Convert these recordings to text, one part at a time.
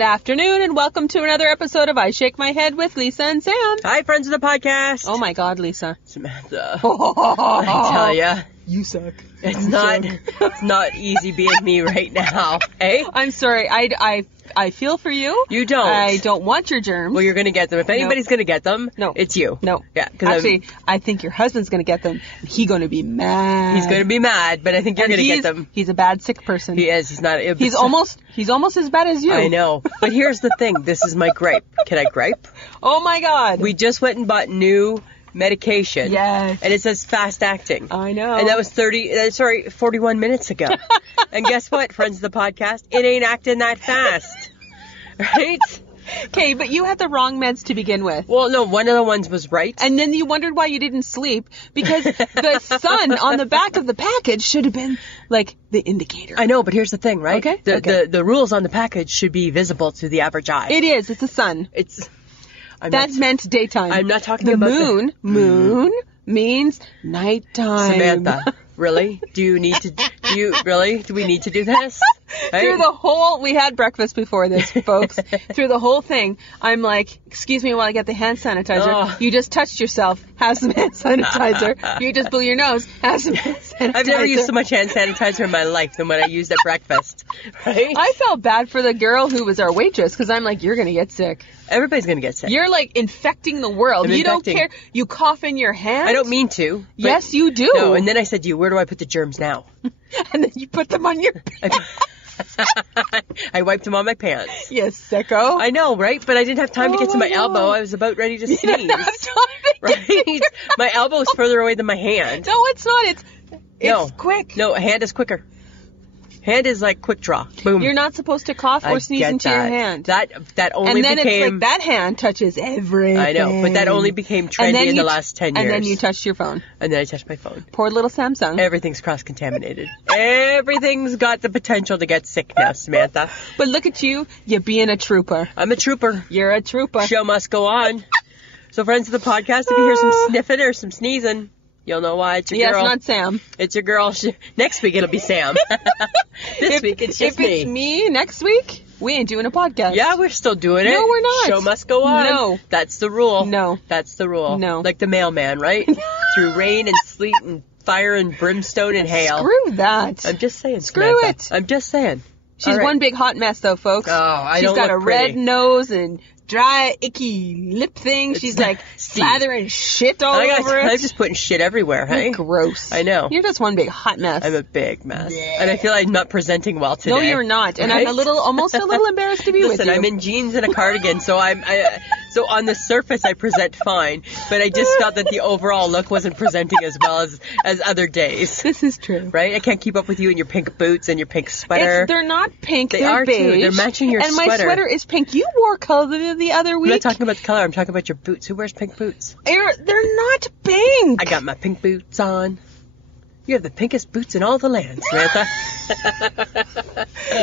Good afternoon, and welcome to another episode of I Shake My Head with Lisa and Sam. Hi, friends of the podcast. Oh my God, Lisa. Samantha. I tell ya. You suck. It's not easy being me right now. Hey? I'm sorry. I feel for you. You don't. I don't want your germs. Well, you're going to get them. If anybody's going to get them, it's you. No. Yeah. Actually, I think your husband's going to get them. He's going to be mad. He's going to be mad, but I think you're going to get them. He's a bad sick person. He is. He's not. He's almost as bad as you. I know. But here's the thing. This is my gripe. Can I gripe? Oh my God. We just went and bought new medication. Yes. And it says fast acting. I know. And that was 41 minutes ago. And guess what, friends of the podcast? It ain't acting that fast. Right? Okay, but you had the wrong meds to begin with. Well, no, one of the ones was right. And then you wondered why you didn't sleep, because the sun on the back of the package should have been, like, the indicator. I know, but here's the thing, right? Okay. The rules on the package should be visible to the average eye. It is. It's the sun. That meant daytime. I'm not talking the about moon. Moon means nighttime. Samantha, really? Do we need to do this? Through the whole, we had breakfast before this, folks. Through the whole thing, I'm like, excuse me while I get the hand sanitizer. Oh. You just touched yourself. Have some hand sanitizer. You just blew your nose. Have some hand sanitizer. I've never used so much hand sanitizer in my life than when I used at breakfast. Right? I felt bad for the girl who was our waitress, because I'm like, you're going to get sick. Everybody's going to get sick. You're like infecting the world. You don't care. You cough in your hand. I don't mean to. Yes, you do. No, and then I said to you, where do I put the germs now? And then you put them on your pants. I wiped them on my pants. Yes, sicko. I know, right? But I didn't have time to get to my elbow. I was about ready to sneeze. You didn't have time to right? My elbow is further away than my hand. No, it's not. It's quick. No, a hand is quicker. Hand is like quick draw. Boom. You're not supposed to cough or sneeze into your hand. That only and then became... it's like that hand touches everything. I know, but that only became trendy in the last 10 years. And then you touched your phone. And then I touched my phone. Poor little Samsung. Everything's cross-contaminated. Everything's got the potential to get sick now, Samantha. But look at you being a trooper. I'm a trooper. You're a trooper. Show must go on. So friends of the podcast, if you hear some sniffing or some sneezing, you'll know why. It's your girl. Yes, not Sam. It's your girl. Next week it'll be Sam. This week it's just me. If it's me next week, we ain't doing a podcast. Yeah, we're still doing it. No, we're not. Show must go on. No. That's the rule. No. That's the rule. No. Like the mailman, right? Through rain and sleet and fire and brimstone and hail. Screw that. I'm just saying, Screw Samantha. I'm just saying. She's one big hot mess, though, folks. Oh, I She's don't got look a pretty. red nose and dry, icky lip thing. She's like slathering shit all over it. I'm just putting shit everywhere, hey? Gross. I know. You're just one big hot mess. I'm a big mess. And I feel I'm not presenting well today. No, you're not. And right? I'm almost a little embarrassed to be with you. Listen, I'm in jeans and a cardigan, so so on the surface I present fine, but I just felt that the overall look wasn't presenting as well as other days. This is true. Right? I can't keep up with you in your pink boots and your pink sweater. They're not pink. They they're are beige. too. They're matching your sweater. And my sweater is pink. You wore color the other week. I'm not talking about the color. I'm talking about your boots. Who wears pink boots? They're not pink. I got my pink boots on. You have the pinkest boots in all the land, Samantha.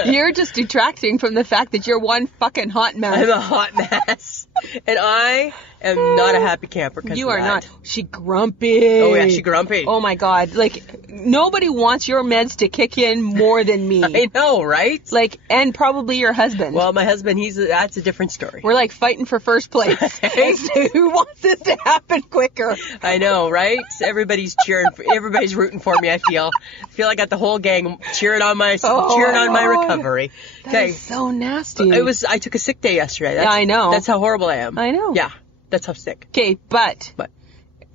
You're just detracting from the fact that you're one fucking hot mess. I'm a hot mess. And I am not a happy camper. You are not. She grumpy. Oh, yeah, she grumpy. Oh, my God. Like, nobody wants your meds to kick in more than me. I know, right? Like, and probably your husband. Well, my husband, that's a different story. We're like fighting for first place. Who wants this to happen quicker? I know, right? Everybody's rooting for me, I feel. I feel I got the whole gang cheering on my recovery. That is so nasty. I took a sick day yesterday. I know. That's how horrible I am. I know. Yeah, that's how sick. Okay, but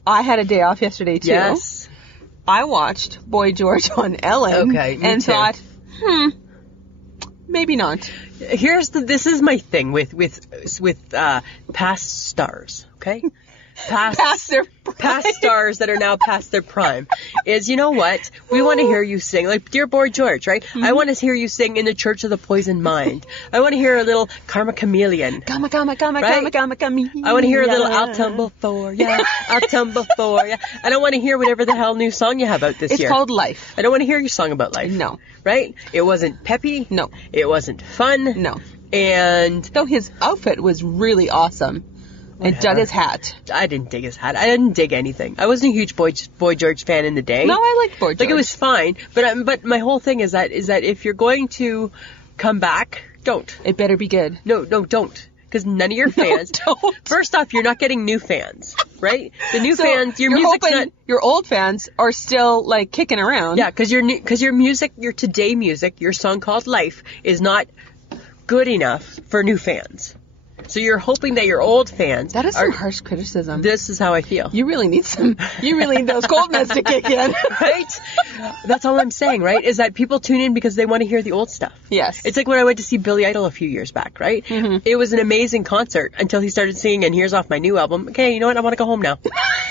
I had a day off yesterday, too. Yes. I watched Boy George on Ellen. Okay, me and too. thought, maybe not. This is my thing with past stars, okay? Past their prime. Past stars that are now past their prime is, you know what? We want to hear you sing. Like, Dear Boy George, right? Mm-hmm. I want to hear you sing In the Church of the Poisoned Mind. I want to hear a little Karma Chameleon. Karma, right? chameleon. I want to hear a little I'll Tumble For Ya. I'll Tumble For Ya. I don't want to hear whatever the hell new song you have out this year. It's called Life. I don't want to hear your song about life. No. Right? It wasn't peppy. No. It wasn't fun. No. And... Though his outfit was really awesome. And dug his hat. I didn't dig his hat. I didn't dig anything. I wasn't a huge Boy George fan in the day. No, I liked Boy George. Like, it was fine. But my whole thing is that if you're going to come back Don't. It better be good. No, don't. Because none of your fans. Don't. First off, you're not getting new fans, right? The new fans, your you're music's hoping not. your old fans are still like kicking around. Yeah, because your music, your today music, your song called Life, is not good enough for new fans. So you're hoping that your old fans. That is some harsh criticism. This is how I feel. You really need those cold meds to kick in. Right? That's all I'm saying, right? Is that people tune in because they want to hear the old stuff. Yes. It's like when I went to see Billy Idol a few years back, right? Mm-hmm. It was an amazing concert until he started singing, and here's off my new album. Okay, you know what? I want to go home now.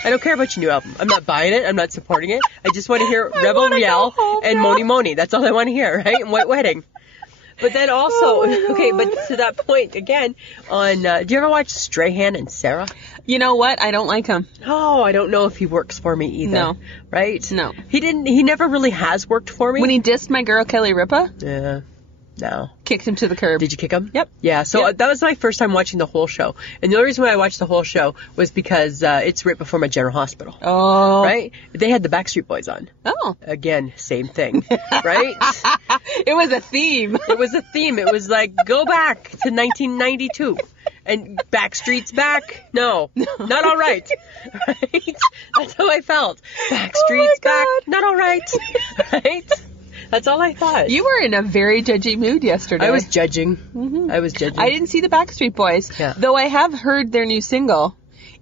I don't care about your new album. I'm not buying it. I'm not supporting it. I just want to hear Rebel Yell and Moni Moni. That's all I want to hear, right? And White Wedding. But then also, but to that point, again, on, do you ever watch Strahan and Sarah? You know what? I don't like him. Oh, I don't know if he works for me either. No. Right? No. He never really has worked for me. When he dissed my girl Kelly Ripa? Yeah. No. Kicked him to the curb. Did you kick him? Yep. Yeah, so that was my first time watching the whole show. And the only reason why I watched the whole show was because it's right before my general hospital. Oh. Right? They had the Backstreet Boys on. Oh. Again, same thing. Right? It was a theme. It was a theme. It was like, go back to 1992. And Backstreet's back? No. Not all right. Right? That's how I felt. Backstreet's back? Not all right. Right? That's all I thought. You were in a very judgy mood yesterday. I was judging. Mm-hmm. I was judging. I didn't see the Backstreet Boys, though I have heard their new single.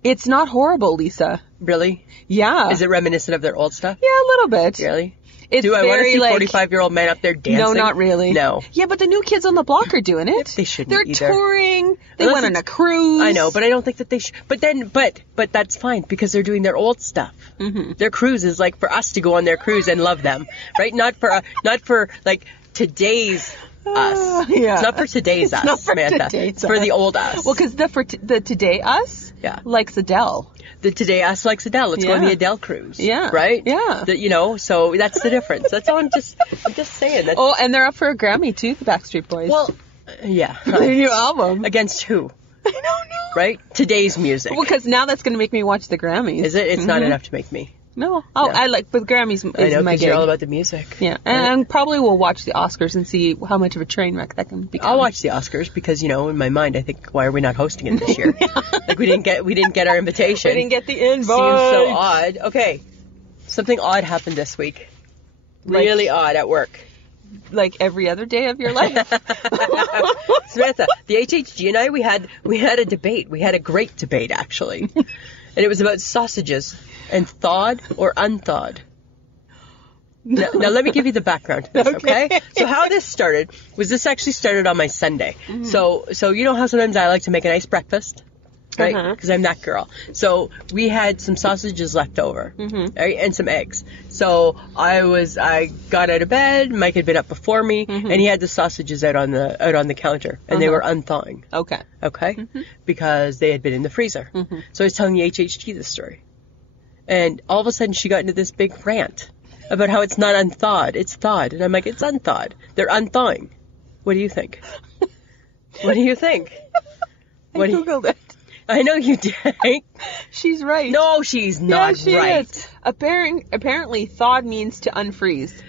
It's not horrible, Lisa. Really? Yeah. Is it reminiscent of their old stuff? Yeah, a little bit. Really? It's Do I want to very, see like, 45-year-old men up there dancing? No, not really. No. Yeah, but the new kids on the block are doing it. They shouldn't They're either. touring. They Unless went on a cruise. I know, but I don't think that they should. But that's fine because they're doing their old stuff. Mm-hmm. Their cruise is like for us to go on their cruise and love them, right? Not for like today's us. Yeah. It's not for today's us, not for Samantha. today's It's for us. the old us. Well, because the today us likes Adele. The today us likes Adele. Let's go on the Adele cruise. Yeah. Right? Yeah. So that's the difference. That's all I'm just saying. Oh, and they're up for a Grammy too, the Backstreet Boys. Well, yeah. Their new album. Against who? I don't know. Right? Today's music. Well, because now that's going to make me watch the Grammys. Is it? It's not enough to make me. No. Oh, No. I like, but Grammys is I know, my because gig. you're all about the music. Yeah, and probably we'll watch the Oscars and see how much of a train wreck that can become. I'll watch the Oscars because, in my mind, I think, why are we not hosting it this year? Like, we didn't get our invitation. We didn't get the invite. Seems so odd. Okay. Something odd happened this week. Really odd at work. Like every other day of your life. Samantha, the HHG and I, we had a debate. We had a great debate, actually. And it was about sausages and thawed or unthawed. Now let me give you the background to this, okay? So how this started was this actually started on my Sunday. Mm-hmm. So you know how sometimes I like to make a nice breakfast? Right? Because I'm that girl. So we had some sausages left over, right? And some eggs. So I got out of bed. Mike had been up before me, and he had the sausages out on the counter, and they were unthawing. Okay. Because they had been in the freezer. So I was telling the HHG this story, and all of a sudden she got into this big rant about how it's not unthawed, it's thawed, and I'm like, it's unthawed. They're unthawing. What do you think? What do you think? I Googled it. I know you did. She's right. No, she's not she right. Is. Apparently, thawed means to unfreeze.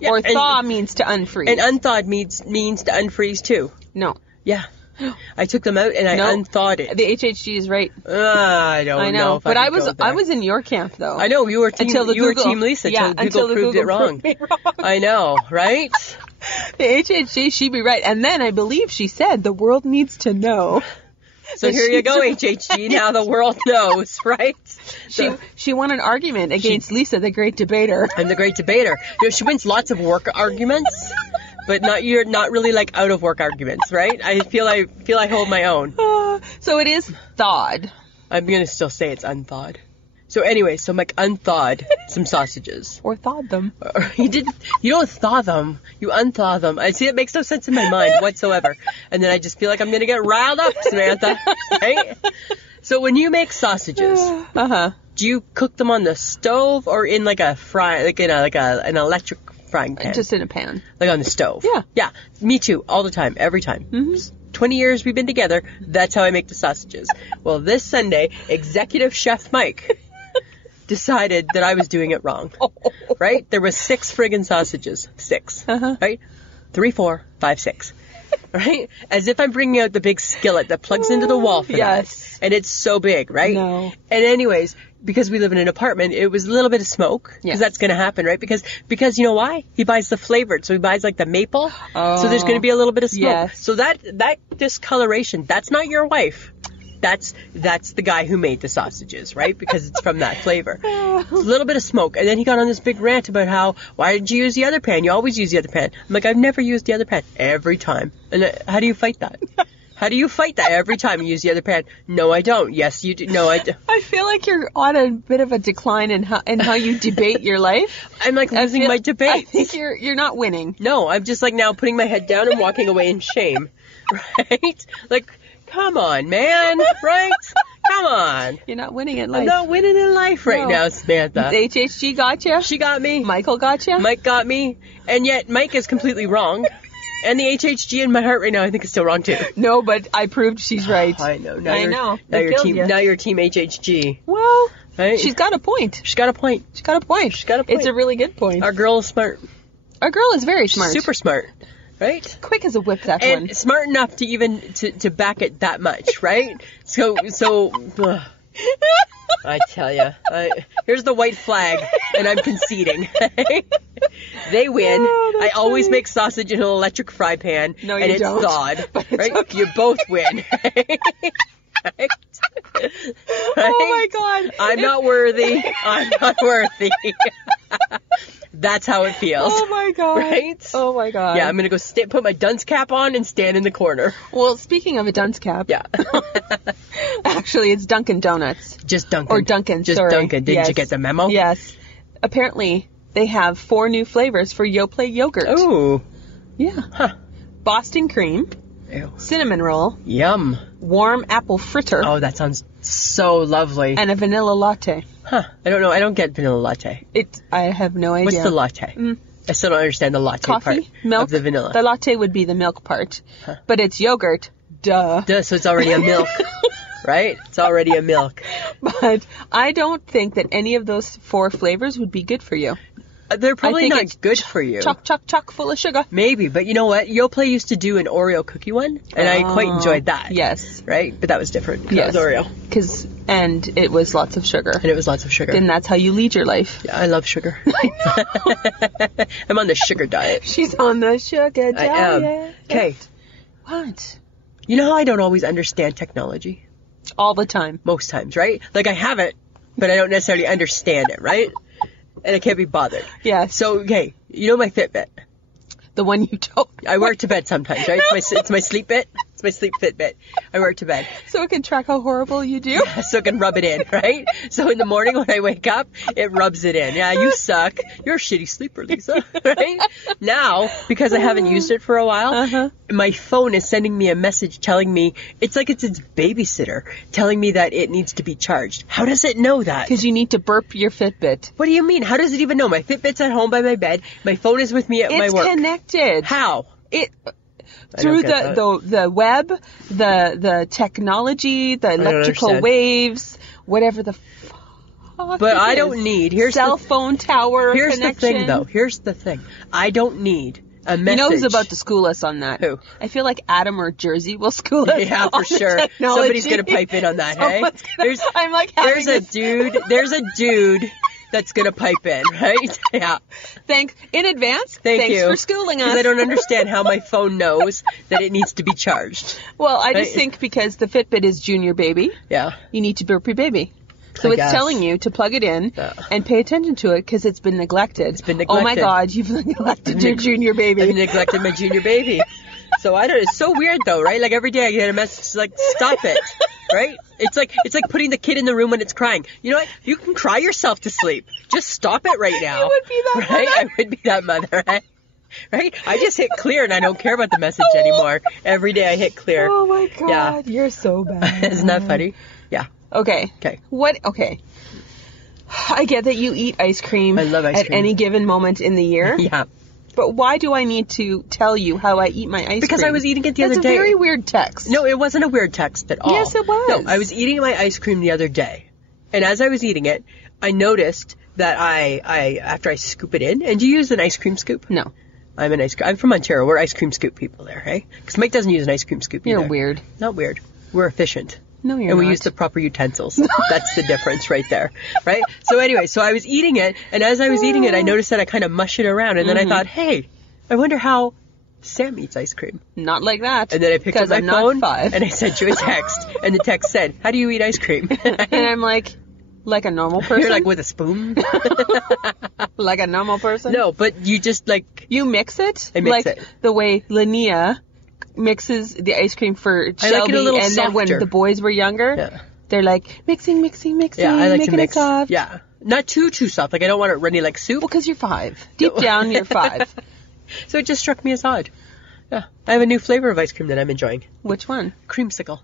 Or thaw means to unfreeze. And unthawed means to unfreeze too. No. Yeah. I took them out and I unthawed it. The HHG is right. I don't know. But I was in your camp though. I know you were team Lisa until Google proved it wrong. I know, right? The HHG, she'd be right. And then I believe she said the world needs to know. So here you go, HHG. Now the world knows, right? She won an argument against Lisa, the great debater. I'm the great debater. She wins lots of work arguments, but you're not really like out of work arguments, right? I feel I hold my own. So it is thawed. I'm gonna still say it's unthawed. So anyway, Mike unthawed some sausages. Or thawed them. You don't thaw them. You unthaw them. I see it makes no sense in my mind whatsoever. And then I just feel like I'm going to get riled up, Samantha. Right? So when you make sausages, do you cook them on the stove or in like an electric frying pan? Just in a pan. Like on the stove? Yeah. Yeah. Me too. All the time. Every time. 20 years we've been together. That's how I make the sausages. Well, this Sunday, Executive Chef Mike decided that I was doing it wrong. Right? There was 6 friggin' sausages. 6. Right? 3, 4, 5, 6. right? As if I'm bringing out the big skillet that plugs into the wall for Yes. that. And it's so big, right? No. And anyways, because we live in an apartment, it was a little bit of smoke. Because Yes. that's going to happen, right? Because you know why? He buys the flavored. So he buys like the maple. So there's going to be a little bit of smoke. Yes. So that discoloration, that's not your wife. That's the guy who made the sausages, right? Because it's from that flavor. It's a little bit of smoke. And then he got on this big rant about why did you use the other pan? You always use the other pan. I'm like, I've never used the other pan. Every time. And how do you fight that? How do you fight that every time you use the other pan? No, I don't. Yes, you do. No, I don't. I feel like you're on a bit of a decline in how you debate your life. I'm like losing my debate. I think you're not winning. No, I'm just like now putting my head down and walking away in shame. Right? Like, come on, man. Right? Come on. You're not winning in life. I'm not winning in life right now, Samantha. HHG got you. She got me. Michael got you. Mike got me. And yet Mike is completely wrong. And the HHG in my heart right now I think is still wrong too. No, but I proved she's right. I know. I know. Now It you're kills team. you. Now you're team HHG. Well, Right? she's got a point. She's got a point. She's got a point. It's a really good point. Our girl is smart. Our girl is very smart. Super smart. Right? Quick as a whip, that And one. smart enough to even to back it that much, right? So ugh. I tell you, here's the white flag, and I'm conceding. They win. Oh, I that's always funny. make sausage in an electric fry pan, No, and you it's don't. thawed. But it's Right? okay. You both win. Right? Right? Oh my God. I'm not worthy. I'm not worthy. That's how it feels. Oh my God. Right? Oh my God. Yeah, I'm gonna go put my dunce cap on and stand in the corner. Well, speaking of a dunce cap. Yeah. Actually, it's Dunkin Donuts. Just Dunkin'. Or Dunkin', Just sorry. Dunkin'. Didn't Yes. you get the memo? Yes. Apparently, they have 4 new flavors for Yoplait yogurt. Ooh. Yeah. Huh. Boston cream, Ew. cinnamon roll, Yum. warm apple fritter, Oh, that sounds so lovely. and a vanilla latte. Huh. I don't know. I don't get vanilla latte. I have no idea. What's the latte? I still don't understand the latte part Coffee? Milk? of the vanilla. The latte would be the milk part. Huh. But it's yogurt. Duh. Duh, so it's already a milk. Right? It's already a milk. But I don't think that any of those 4 flavors would be good for you. They're probably think not it's good for you. Chock full of sugar. Maybe, but you know what? Yoplait used to do an Oreo cookie one, and I quite enjoyed that. Yes. Right? But that was different. Yes. That was Oreo. And it was lots of sugar. And it was lots of sugar. And that's how you lead your life. Yeah, I love sugar. I'm on the sugar diet. She's on the sugar diet. I am. Okay. What? You know how I don't always understand technology? All the time. Most times, right? Like I have it, but I don't necessarily understand it, right? And I can't be bothered. Yes. So, okay, you know my Fitbit. The one you don't. I wear it to bed sometimes, right? It's my sleep bit. It's my sleep Fitbit. I wear it to bed. So it can track how horrible you do? So it can rub it in, right? So in the morning when I wake up, it rubs it in. Yeah, you suck. You're a shitty sleeper, Lisa. Right? Now, because I haven't used it for a while, my phone is sending me a message telling me, it's like it's its babysitter, telling me that it needs to be charged. How does it know that? Because you need to burp your Fitbit. What do you mean? How does it even know? My Fitbit's at home by my bed. My phone is with me at my It's work. connected. How? Through get the web, the technology, the electrical understand. waves, whatever the fuck. But it I is. don't need. Cell phone tower Here's connection. the thing, though. Here's the thing. I don't need a message. You know who's about to school us on that? Who? I feel like Adam or Jersey will school us. Yeah, on for sure. the technology. Somebody's gonna pipe in on that, hey? Someone's gonna- I'm like having There's a dude that's gonna pipe in, right? Yeah. Thanks in advance. Thank Thanks you. for schooling us. Because I don't understand how my phone knows that it needs to be charged. Well, I just Right. think because the Fitbit is junior baby, Yeah. you need to burp your baby. So I it's guess. telling you to plug it in Yeah. and pay attention to it because it's been neglected. It's been Oh my neglected. God, you've neglected your junior baby. I've neglected my junior baby. So I don't. It's so weird though, right? Like every day I get a message like, "Stop it," right? It's like putting the kid in the room when it's crying. You know what? You can cry yourself to sleep. Just stop it right now. You would be that right? mother. I would be that mother. Right? Right? I just hit clear and I don't care about the message anymore. Every day I hit clear. Oh my God, Yeah. you're so bad. Isn't that funny? Yeah. Okay. Okay. What? Okay. I get that you eat ice cream I love ice at cream. any given moment in the year. Yeah. But why do I need to tell you how I eat my ice cream? Because I was eating it the other day. That's a very weird text. No, it wasn't a weird text at all. Yes, it was. No, I was eating my ice cream the other day. And as I was eating it, I noticed that I after I scoop it in, and do you use an ice cream scoop? No. I'm from Ontario. We're ice cream scoop people there, hey? Because Mike doesn't use an ice cream scoop either. You're weird. Not weird. We're efficient. No, you're and not. we use the proper utensils. That's the difference right there, right? So anyway, so I was eating it, and as I was eating it, I noticed that I kind of mush it around, and then I thought, hey, I wonder how Sam eats ice cream. Not like that. And then I picked up my I'm phone, not 5. and I sent you a text, and the text said, how do you eat ice cream? And I'm like a normal person? You're like, with a spoon? Like a normal person? No, but you just like... You mix it? I mix like it. The way Linnea mixes the ice cream for Shelby, like it a little and then when softer. the boys were younger, they're like, mixing, Yeah, I like making to mix. it soft. Yeah. Not too soft. Like, I don't want it runny like soup. Well, because you're 5. Deep down, you're 5. So it just struck me as odd. Yeah. I have a new flavor of ice cream that I'm enjoying. Which one? Creamsicle.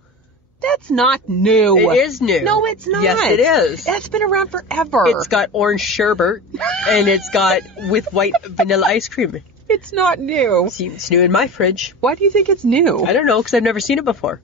That's not new. It is new. No, it's not. Yes, it is. That's been around forever. It's got orange sherbet, and it's got with white vanilla ice cream. It's not new. It's new in my fridge. Why do you think it's new? I don't know, because I've never seen it before.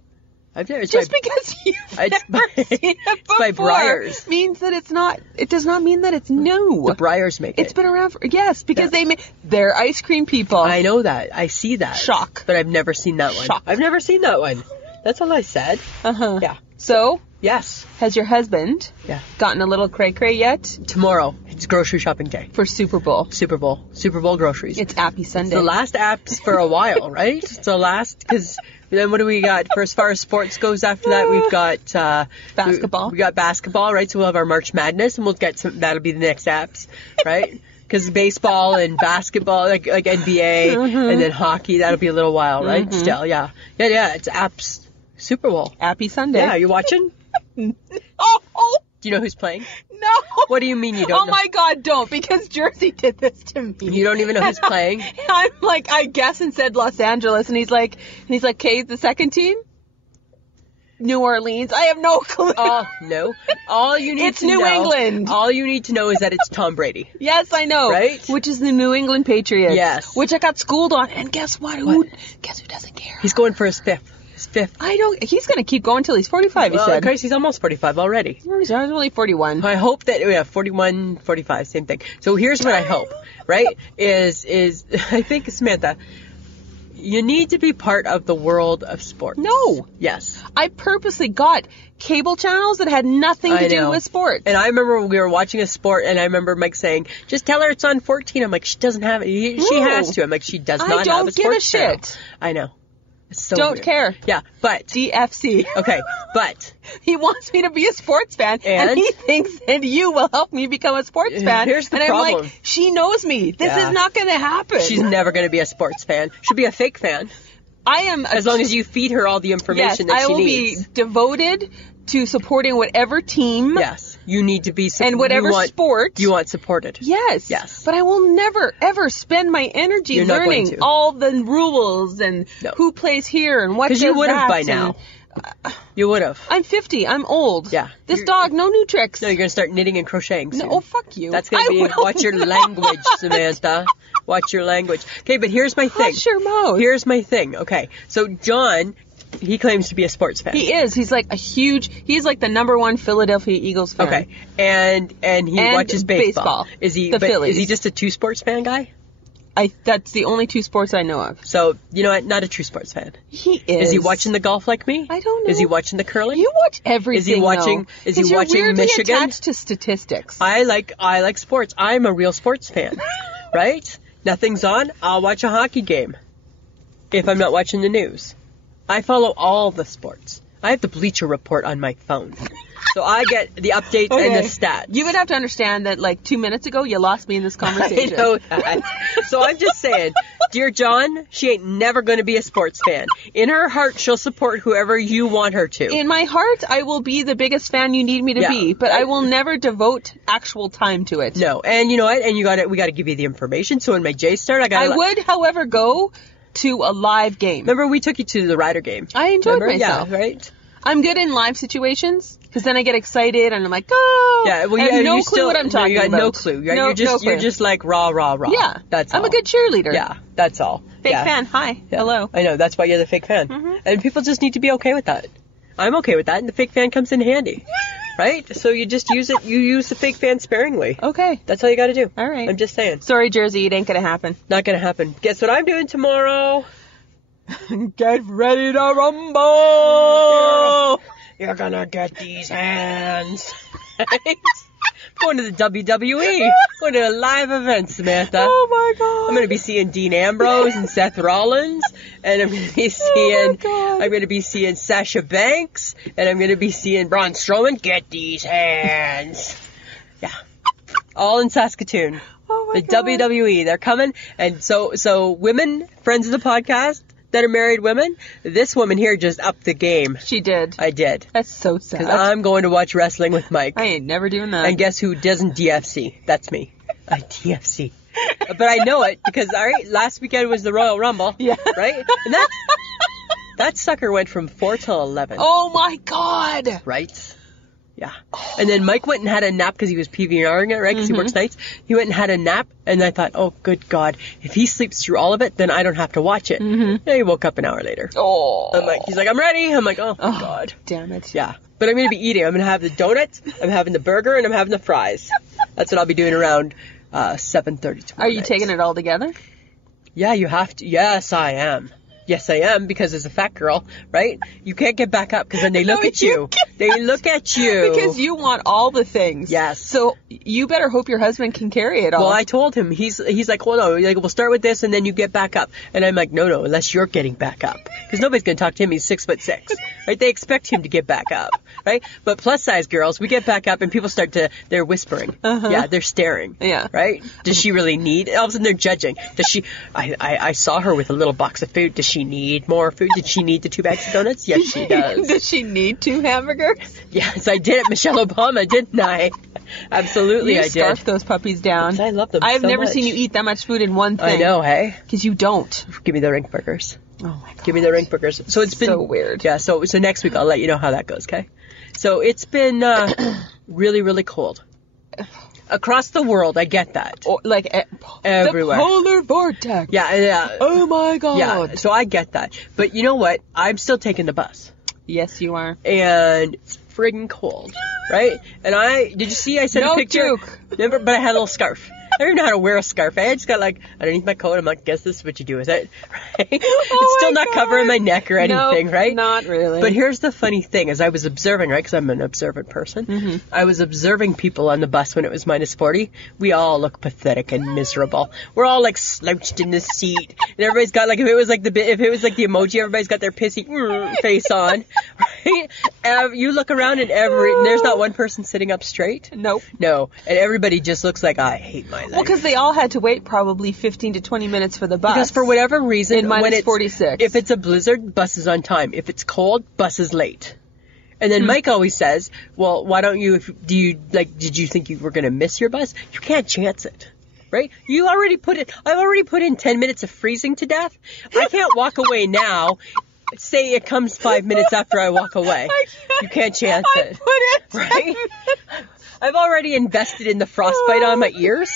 Because you've never seen it before It's by Breyers. means that it's not. It does not mean that it's new. The Breyers make it. It's been around for because they make. They're ice cream people. I know that. I see that. Shock. But I've never seen that one. Shock. I've never seen that one. That's all I said. Yeah. So, Yes. has your husband gotten a little cray-cray yet Tomorrow, it's grocery shopping day. for Super Bowl? Super Bowl groceries. It's Appy Sunday. the last apps for a while, right? It's the last, because then what do we got? For as far as sports goes after that, we've got... Basketball. We got basketball, right? So we'll have our March Madness, and we'll get some, that'll be the next apps, right? Because baseball and basketball, like NBA, and then hockey, that'll be a little while, right? Still, yeah. Yeah, it's apps Super Bowl. Appy Sunday. Yeah, you watching? Oh, Do you know who's playing? no. What do you mean you don't Oh know? my God, don't, because Jersey did this to me. You don't even know who's playing? I'm like, I guess, and said Los Angeles, and he's like, okay, the second team? New Orleans. I have no clue. Oh, no. All you need It's to New know... England. All you need to know is that it's Tom Brady. Yes, I know. Right? Which is the New England Patriots. Yes. Which I got schooled on, and guess what? Guess who doesn't care? He's going for his fifth. He's gonna keep going till he's 45, he said. Chris, he's almost 45 already. He's only 41. I hope that, 41, 45, same thing. So here's what I hope, right, is I think, Samantha, you need to be part of the world of sports. No. Yes. I purposely got cable channels that had nothing to do with sports. And I remember we were watching a sport, and I remember Mike saying, just tell her it's on 14. I'm like, she doesn't have it. She has to. I'm like, she does not have a don't give a sports channel. shit. I know. It's so Don't weird. care. Yeah, but... DFC. Okay, but... He wants me to be a sports fan, and he thinks that you will help me become a sports fan. Here's the and problem. I'm like, she knows me. This is not going to happen. She's never going to be a sports fan. She'll be a fake fan. I am... As long as you feed her all the information that she needs. I will be devoted to supporting whatever team. Yes. You need to be... And whatever sport. You want supported. Yes. Yes. But I will never, ever spend my energy You're not going learning to. all the rules and who plays here and what does that. Because you would have by now. You would have. I'm 50. I'm old. Yeah. This dog, no new tricks. No, you're going to start knitting and crocheting soon. No, oh, fuck you. That's going to be... Watch your language, Samantha. Watch your language. Okay, but here's my thing. Hush your mouth. Here's my thing. Okay, so John... He claims to be a sports fan. He is. He's like he's like the #1 Philadelphia Eagles fan. Okay. And he watches baseball. Is he Phillies. Is he just a two sports fan guy? That's the only two sports I know of. So, you know what? Not a true sports fan. He is. Is he watching the golf like me? I don't know. Is he watching the curling? You watch everything. Is he watching you're weirdly Michigan? attached to statistics. I like sports. I'm a real sports fan. Right? Nothing's on, I'll watch a hockey game. If I'm not watching the news. I follow all the sports. I have the Bleacher Report on my phone. So I get the updates and the stats. You would have to understand that like 2 minutes ago, you lost me in this conversation. I know that. So I'm just saying, dear John, she ain't never going to be a sports fan. In her heart, she'll support whoever you want her to. In my heart, I will be the biggest fan you need me to be, but I will never devote actual time to it. No, and you know what? And we got to give you the information. So when my J start, I would, however, go to a live game. Remember, we took you to the Ryder game. I enjoyed myself. Yeah, right? I'm good in live situations because then I get excited and I'm like, oh, yeah, well, I have no clue what I'm talking about. You got no clue. You're just like rah, rah, rah. Yeah, that's all. I'm a good cheerleader. Yeah, that's all. Fake fan. Hi. Yeah. Hello. I know. That's why you're the fake fan. And people just need to be okay with that. I'm okay with that, and the fake fan comes in handy. right? So you just use it. You use the fake fan sparingly. Okay. That's all you got to do. All right. I'm just saying. Sorry, Jersey, it ain't gonna happen. Not gonna happen. Guess what I'm doing tomorrow? Get ready to rumble! You're gonna get these hands. Right? Going to the WWE. Going to a live event, Samantha. Oh my God. I'm going to be seeing Dean Ambrose and Seth Rollins, and I'm going to be seeing I'm going to be seeing Sasha Banks, and I'm going to be seeing Braun Strowman. Get these hands. Yeah. All in Saskatoon. Oh my The God. WWE, they're coming, and so women, friends of the podcast that are married women, this woman here just upped the game. She did. I did. That's so sad. Because I'm going to watch wrestling with Mike. I ain't never doing that. And guess who doesn't DFC? That's me. I DFC. But I know it because, all right, last weekend was the Royal Rumble. Yeah. Right? And that sucker went from 4 till 11. Oh my God. Right? Yeah. And then Mike went and had a nap because he was PVRing it, right? Because he works nights. He went and had a nap, and I thought, oh, good God. If he sleeps through all of it, then I don't have to watch it. And he woke up an hour later. Oh. He's like, I'm ready. I'm like, oh God. Damn it. Yeah. But I'm going to be eating. I'm going to have the donuts, I'm having the burger, and I'm having the fries. That's what I'll be doing around 7:30 tomorrow Are you night. taking it all together? Yeah, you have to. Yes, I am. Yes, I am, because as a fat girl, right, you can't get back up because then they look No, at you. They look at you. Because you want all the things. Yes. So you better hope your husband can carry it all. Well, I told him, he's like, well, no, like, we'll start with this and then you get back up. And I'm like, no, unless you're getting back up. Because nobody's going to talk to him. He's 6'6", right? They expect him to get back up, right? But plus size girls, we get back up and people they're whispering. Yeah, they're staring. Yeah. Right? Does she really need, all of a sudden they're judging. Does she, I saw her with a little box of food. Does she need more food? Did she need the 2 bags of donuts? Yes, she does. Does she need 2 hamburgers? Yes, I did it, Michelle Obama, didn't I? Absolutely, You I did. scarf those puppies down. I love them I've so never much. seen you eat that much food in one thing. I know, hey? Because you don't. Give me the rink burgers. Oh my God. Give me the rink burgers. So it's been so weird. Yeah, so next week I'll let you know how that goes, okay? So it's been really, really cold. Across the world, I get that. Or, like Everywhere. The polar vortex. Yeah. Oh my God. Yeah, so I get that. But you know what? I'm still taking the bus. Yes, you are. And it's friggin' cold, right? And did you see I sent No a picture? joke. Never, but I had a little scarf. I don't even know how to wear a scarf. I just got like underneath my coat. I'm like, guess this is what you do with it, right? It's still not covering my neck or anything, Nope, right? Not really. But here's the funny thing: as I was observing, right? Because I'm an observant person. I was observing people on the bus when it was minus 40. We all look pathetic and miserable. We're all like slouched in the seat, and everybody's got like if it was like the emoji, everybody's got their pissy face on, right? You look around and there's not one person sitting up straight. Nope. No, and everybody just looks like I hate my life. Well, because they all had to wait probably 15 to 20 minutes for the bus. Because for whatever reason, in when minus it's 46. If it's a blizzard, bus is on time. If it's cold, bus is late. And then Mike always says, well, why don't you, did you think you were going to miss your bus? You can't chance it. Right? I've already put in 10 minutes of freezing to death. I can't walk away now. Say it comes 5 minutes after I walk away. You can't chance it. Right? I've already invested in the frostbite on my ears,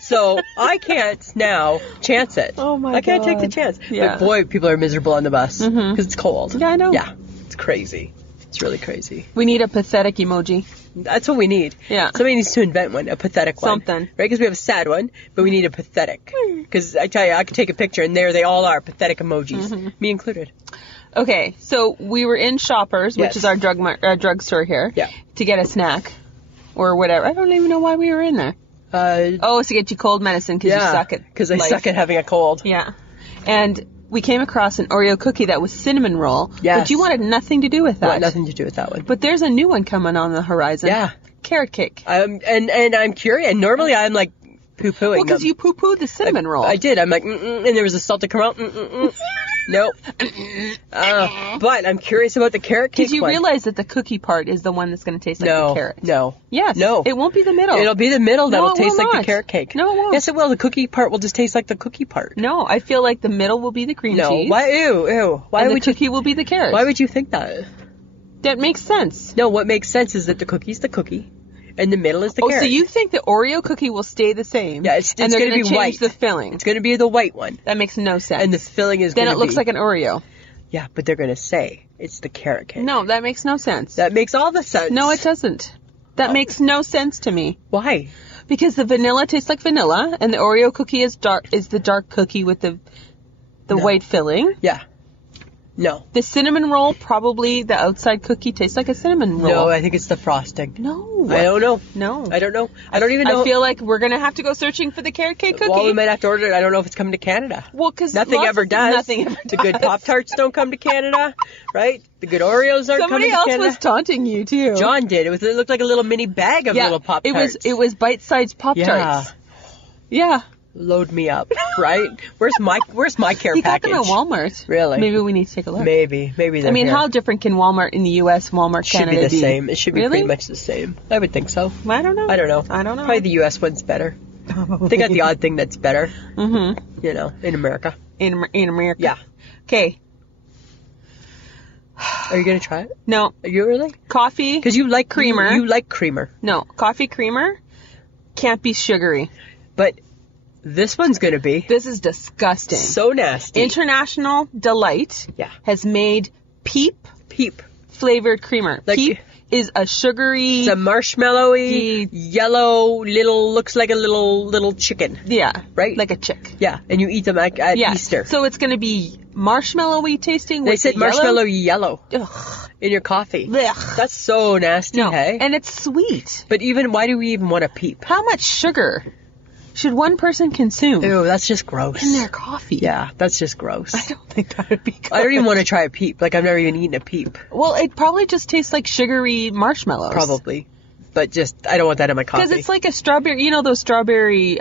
so I can't now chance it. Oh my I can't take God. the chance. Yeah. But boy, people are miserable on the bus because it's cold. Yeah, I know. Yeah, it's crazy. It's really crazy. We need a pathetic emoji. That's what we need. Yeah. Somebody needs to invent one, a pathetic one. Something. Right? Because we have a sad one, but we need a pathetic. Because I tell you, I could take a picture and there they all are, pathetic emojis, me included. Okay, so we were in Shoppers, which Yes. is our drugstore here, Yeah. to get a snack or whatever. I don't even know why we were in there. It's to get you cold medicine because you suck at because I life. suck at having a cold. Yeah. And we came across an Oreo cookie that was cinnamon roll, Yes. but you wanted nothing to do with that. Well, nothing to do with that one. But there's a new one coming on the horizon. Yeah. Carrot cake. And I'm curious. And normally I'm like poo-pooing Well, because them. you poo-pooed the cinnamon roll. I did. I'm like, and there was a salted caramel. Nope. But I'm curious about the carrot cake Because you one. realize that the cookie part is the one that's going to taste like the carrot. No. Yes. No. It won't be the middle. It'll be the middle that'll it taste will like the not. carrot cake. No, it won't. Yes, it will. The cookie part will just taste like the cookie part. No, I feel like the middle will be the cream No. cheese. Why? Ew. Why and the would you? cookie will be the carrot. Why would you think that? That makes sense. No. What makes sense is that the cookie's the cookie, and the middle is the Oh, carrot. so you think the Oreo cookie will stay the same? Yeah, it's and they're going to gonna be change white. the filling. It's going to be the white one, That makes no sense. and the filling is then going it to looks be. like an Oreo. Yeah, but they're going to say it's the carrot cake. No, that makes no sense. That makes all the sense. No, it doesn't. That makes no sense to me. Why? Because the vanilla tastes like vanilla, and the Oreo cookie is the dark cookie with the white filling. Yeah. No. The cinnamon roll, probably the outside cookie tastes like a cinnamon roll. No, I think it's the frosting. No. I don't know. No. I don't know. I don't even know. I feel like we're going to have to go searching for the carrot cake cookie. Well, we might have to order it. I don't know if it's coming to Canada. Well, because Nothing ever does. Nothing ever does. The good Pop-Tarts don't come to Canada, right? The good Oreos aren't coming to Canada. Somebody else was taunting you, too. John did. It looked like a little mini bag of little Pop-Tarts. It was bite-sized Pop-Tarts. Yeah. Load me up, right? Where's my care You got package? them at Walmart. Really? Maybe we need to take a look. Maybe they're here. How different can Walmart in the U.S., Walmart should Canada be the same. It should be Really? pretty much the same. I would think so. I don't know. I don't know. Probably the U.S. one's better. They got the odd thing that's better. Mm-hmm. In America. In America. Yeah. Okay. Are you gonna try it? No. Are you really? Coffee. Because you like creamer. You like creamer. No. Coffee creamer can't be sugary. But this one's gonna be. This is disgusting. So nasty. International Delight has made Peep flavored creamer. Like, Peep is a sugary. It's a marshmallowy, yellow, looks like a little chicken. Yeah. Right? Like a chick. Yeah. And you eat them at Easter. So it's going to be marshmallowy tasting. They said marshmallow yellow Ugh. in your coffee. Ugh. That's so nasty, No. hey? And it's sweet. But why do we even want a Peep? How much sugar should one person consume Ew, that's just gross. in their coffee? Yeah, that's just gross. I don't think that would be good. I don't even want to try a Peep. Like, I've never even eaten a Peep. Well, it probably just tastes like sugary marshmallows. Probably. But I don't want that in my coffee. Because it's like a strawberry, those strawberry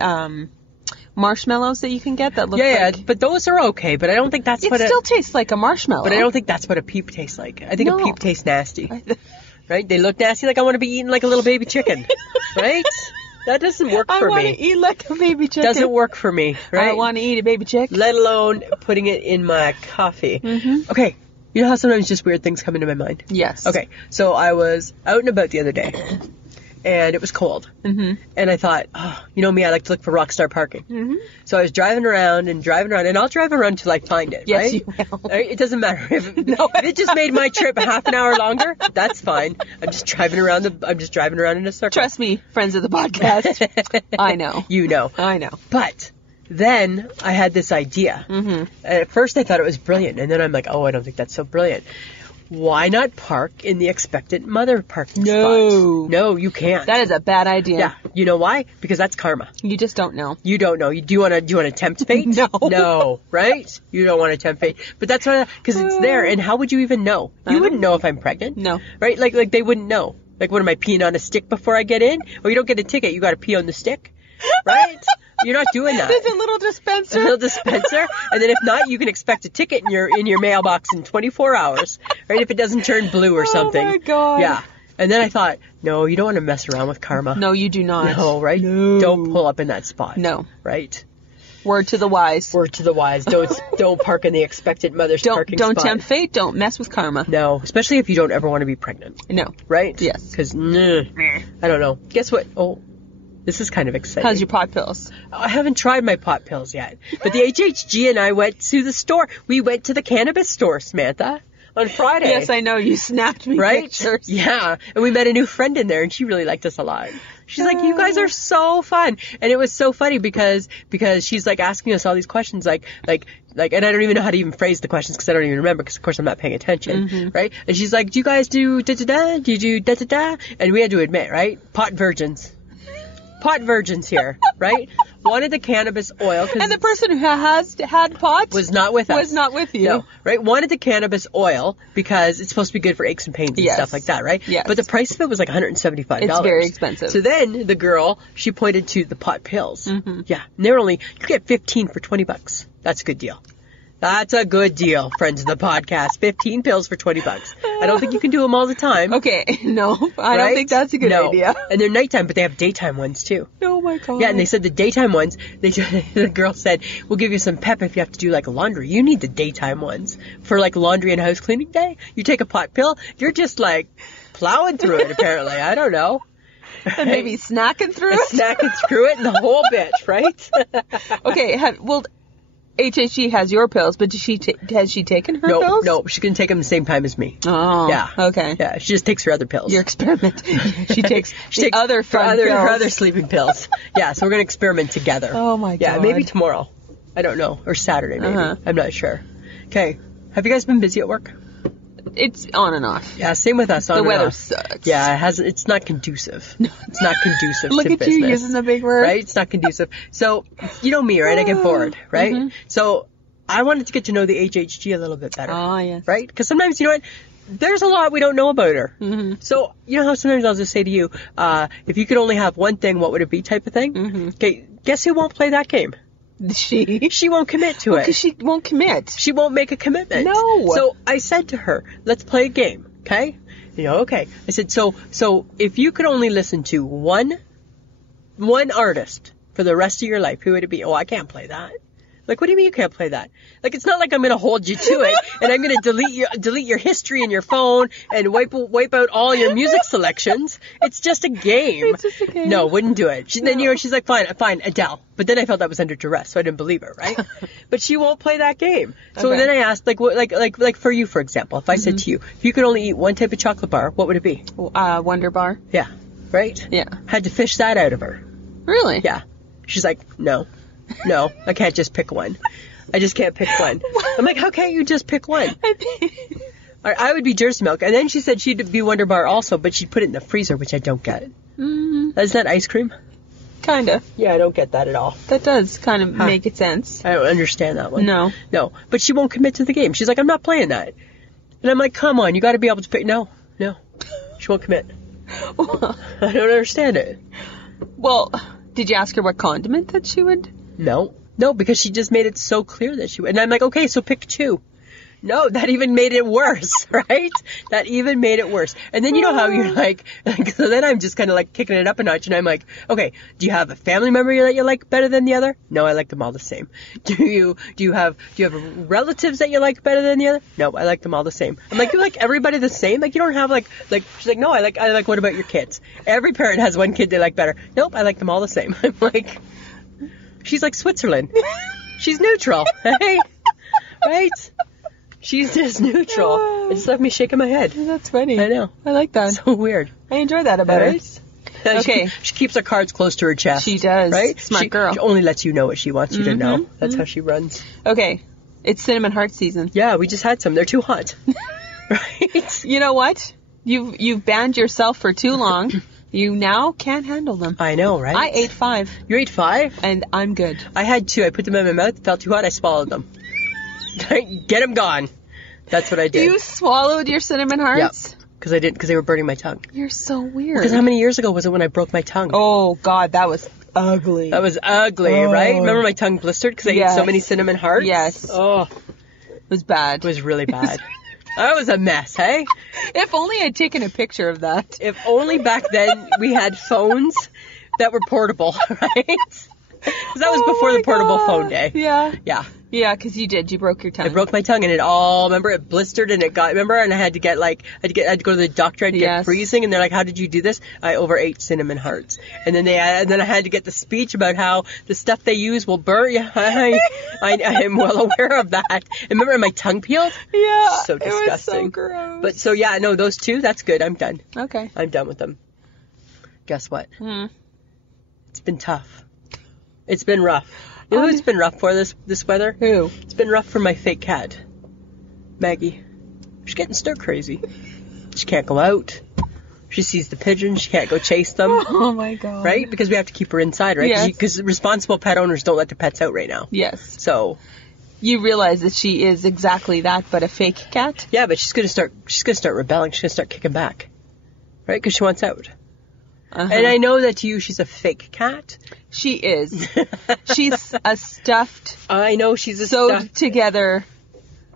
marshmallows that you can get that look like... but those are okay, but I don't think that's It what still tastes like a marshmallow. But I don't think that's what a Peep tastes like. I think No. a Peep tastes nasty. Right? They look nasty, like I want to be eating like a little baby chicken. Right? That doesn't work for I want me. to eat like a baby chicken. Doesn't work for me, right? I want to eat a baby chick. Let alone putting it in my coffee. Mm-hmm. Okay. You know how sometimes just weird things come into my mind? Yes. Okay. So I was out and about the other day, and it was cold. Mm-hmm. And I thought, you know me, I like to look for rockstar parking. Mm-hmm. So I was driving around, and I'll drive around till I find it, Yes, right? you will. Right? It doesn't matter. If it just made my trip a half an hour longer, that's fine. I'm just driving around in a circle. Trust me, friends of the podcast. I know. You know. I know. But then I had this idea. Mm-hmm. And at first I thought it was brilliant, and then I'm like, I don't think that's so brilliant. Why not park in the expectant mother parking spot? No, you can't. That is a bad idea. Yeah. You know why? Because that's karma. You just don't know. You don't know. Do you want to tempt fate? No. No, right? You don't want to tempt fate. But that's why, because it's there. And how would you even know? You wouldn't know if I'm pregnant. No. Right? Like they wouldn't know. Like, what am I peeing on a stick before I get in? Or you don't get a ticket. You got to pee on the stick. Right? You're not doing that. There's a little dispenser. And then if not, you can expect a ticket in your mailbox in 24 hours, right? If it doesn't turn blue or something. Oh my God. Yeah. And then I thought, no, you don't want to mess around with karma. No, you do not. No, right? No. Don't pull up in that spot. No. Right? Word to the wise. Word to the wise. Don't park in the expectant mother's parking spot. Don't tempt fate. Don't mess with karma. No, especially if you don't ever want to be pregnant. No. Right? Yes. Because, I don't know. Guess what? Oh, this is kind of exciting. How's your pot pills? I haven't tried my pot pills yet. But the HHG and I went to the store. We went to the cannabis store, Samantha, on Friday. Yes, I know. You snapped me pictures. Yeah. And we met a new friend in there, and she really liked us a lot. She's like, you guys are so fun. And it was so funny because she's like asking us all these questions like, and I don't even know how to even phrase the questions because I don't even remember because of course I'm not paying attention, right? And she's like, do you guys do da-da-da? Do you do da-da-da? And we had to admit, right? Pot virgins here, right? Wanted the cannabis oil. And the person who has had pot was not with us. Was not with you. No, right? Wanted the cannabis oil because it's supposed to be good for aches and pains and stuff like that, right? Yes. But the price of it was like $175. It's very expensive. So then the girl, she pointed to the pot pills. Mm-hmm. Yeah. And they're you get 15 for $20. That's a good deal. That's a good deal, friends of the podcast. 15 pills for $20. I don't think you can do them all the time. Okay, no, I don't think that's a good idea. And they're nighttime, but they have daytime ones too. Oh my God. Yeah, and they said the daytime ones, the girl said, we'll give you some pep if you have to do like laundry. You need the daytime ones for like laundry and house cleaning day. You take a pot pill, you're just like plowing through it apparently. I don't know. And maybe snacking through it? Snacking through it and the whole bitch, right? Okay, HHG has your pills, but has she taken her pills? No, she's going to take them the same time as me. Oh, Yeah. Okay. Yeah, she just takes her other pills. Your experiment. She takes She takes other fun her pills. other sleeping pills. Yeah, so we're going to experiment together. Oh my Yeah, God. maybe tomorrow. I don't know. Or Saturday, maybe. Uh-huh. I'm not sure. Okay. Have you guys been busy at work? It's on and off. Yeah, same with us. On The and weather off. sucks. Yeah, it's not conducive. No. It's not conducive Look to at business. you using the big word. Right? It's not conducive. So, you know me, right? I get bored, right? Mm-hmm. So, I wanted to get to know the HHG a little bit better. Ah, yes. Right? Because sometimes, you know what? There's a lot we don't know about her. Mm-hmm. So, you know how sometimes I'll just say to you, if you could only have one thing, what would it be type of thing? Mm-hmm. Okay, guess who won't play that game? She? She won't commit to it. Because she won't commit. She won't make a commitment. No. So I said to her, let's play a game, okay? You know, okay. I said, so if you could only listen to one artist for the rest of your life, who would it be? Oh, I can't play that. Like, what do you mean you can't play that? Like, it's not like I'm going to hold you to it and I'm going to delete your history in your phone and wipe out all your music selections. It's just a game. It's just a game. No, wouldn't do it. Then, you know, she's like, fine, Adele. But then I felt that was under duress, so I didn't believe her, right? But she won't play that game. So Okay. then I asked, like for you, for example, if I said to you, if you could only eat one type of chocolate bar, what would it be? Wonder Bar. Yeah. Right? Yeah. Had to fish that out of her. Really? Yeah. She's like, no, I can't just pick one. I just can't pick one. I'm like, how can't you just pick one? I would be Jersey Milk. And then she said she'd be Wonder Bar also, but she'd put it in the freezer, which I don't get. Mm-hmm. Is that ice cream? Kind of. Yeah, I don't get that at all. That does kind of make it sense. I don't understand that one. No. But she won't commit to the game. She's like, I'm not playing that. And I'm like, come on, you got to be able to pick. No. She won't commit. I don't understand it. Well, did you ask her what condiment that she would? No, because she just made it so clear that she would. And I'm like, okay, so pick two. No, that even made it worse, right? That even made it worse. And then you know how you're like, so then I'm just kind of like kicking it up a notch, and I'm like, okay, do you have a family member that you like better than the other? No, I like them all the same. Do you have relatives that you like better than the other? No, I like them all the same. I'm like, you like everybody the same? Like, you don't have like she's like, no, I like what about your kids? Every parent has one kid they like better. Nope, I like them all the same. I'm like, she's like Switzerland. She's neutral, hey? Right? She's just neutral. It just left me shaking my head. That's funny. I know. I like that. So weird. I enjoy that about her. Right? Okay. She keeps her cards close to her chest. She does. Right? Smart girl. She only lets you know what she wants you to know. That's how she runs. Okay. It's cinnamon heart season. Yeah, we just had some. They're too hot. Right? You know what? You've banned yourself for too long. You now can't handle them. I know, right? I ate 5. You ate 5? And I'm good. I had 2. I put them in my mouth. It felt too hot. I swallowed them. Get them gone. That's what I did. You swallowed your cinnamon hearts? Yep. Because they were burning my tongue. You're so weird. Because how many years ago was it when I broke my tongue? Oh, God, that was ugly. That was ugly, right? Remember my tongue blistered because I ate so many cinnamon hearts? Yes. Oh, It was bad. it was really bad. That was a mess, hey? If only I'd taken a picture of that. If only back then we had phones that were portable, right? Because that was before the portable phone day. Yeah. Yeah. Yeah, because you did. You broke your tongue. I broke my tongue and remember it blistered and it got, and I had to get I had to go to the doctor, I had to get freezing, and they're like, how did you do this? I overate cinnamon hearts. And then I had to get the speech about how the stuff they use will burn. Yeah, I am well aware of that. And remember my tongue peeled? Yeah. So disgusting. It was so gross. But so yeah, no, those 2, that's good. I'm done. Okay. I'm done with them. Guess what? It's been tough. It's been rough. You know who it's been rough for this weather? Who? It's been rough for my fake cat, Maggie. She's getting stir crazy. She can't go out. She sees the pigeons. She can't go chase them. Oh, my God. Right? Because we have to keep her inside, right? Yes. Because responsible pet owners don't let their pets out right now. Yes. So. You realize that she is exactly that, but a fake cat? Yeah, but she's gonna start rebelling. She's gonna start kicking back, right? Because she wants out. And I know that to you, she's a fake cat. She is. She's a stuffed, I know she's a sewed stuffed together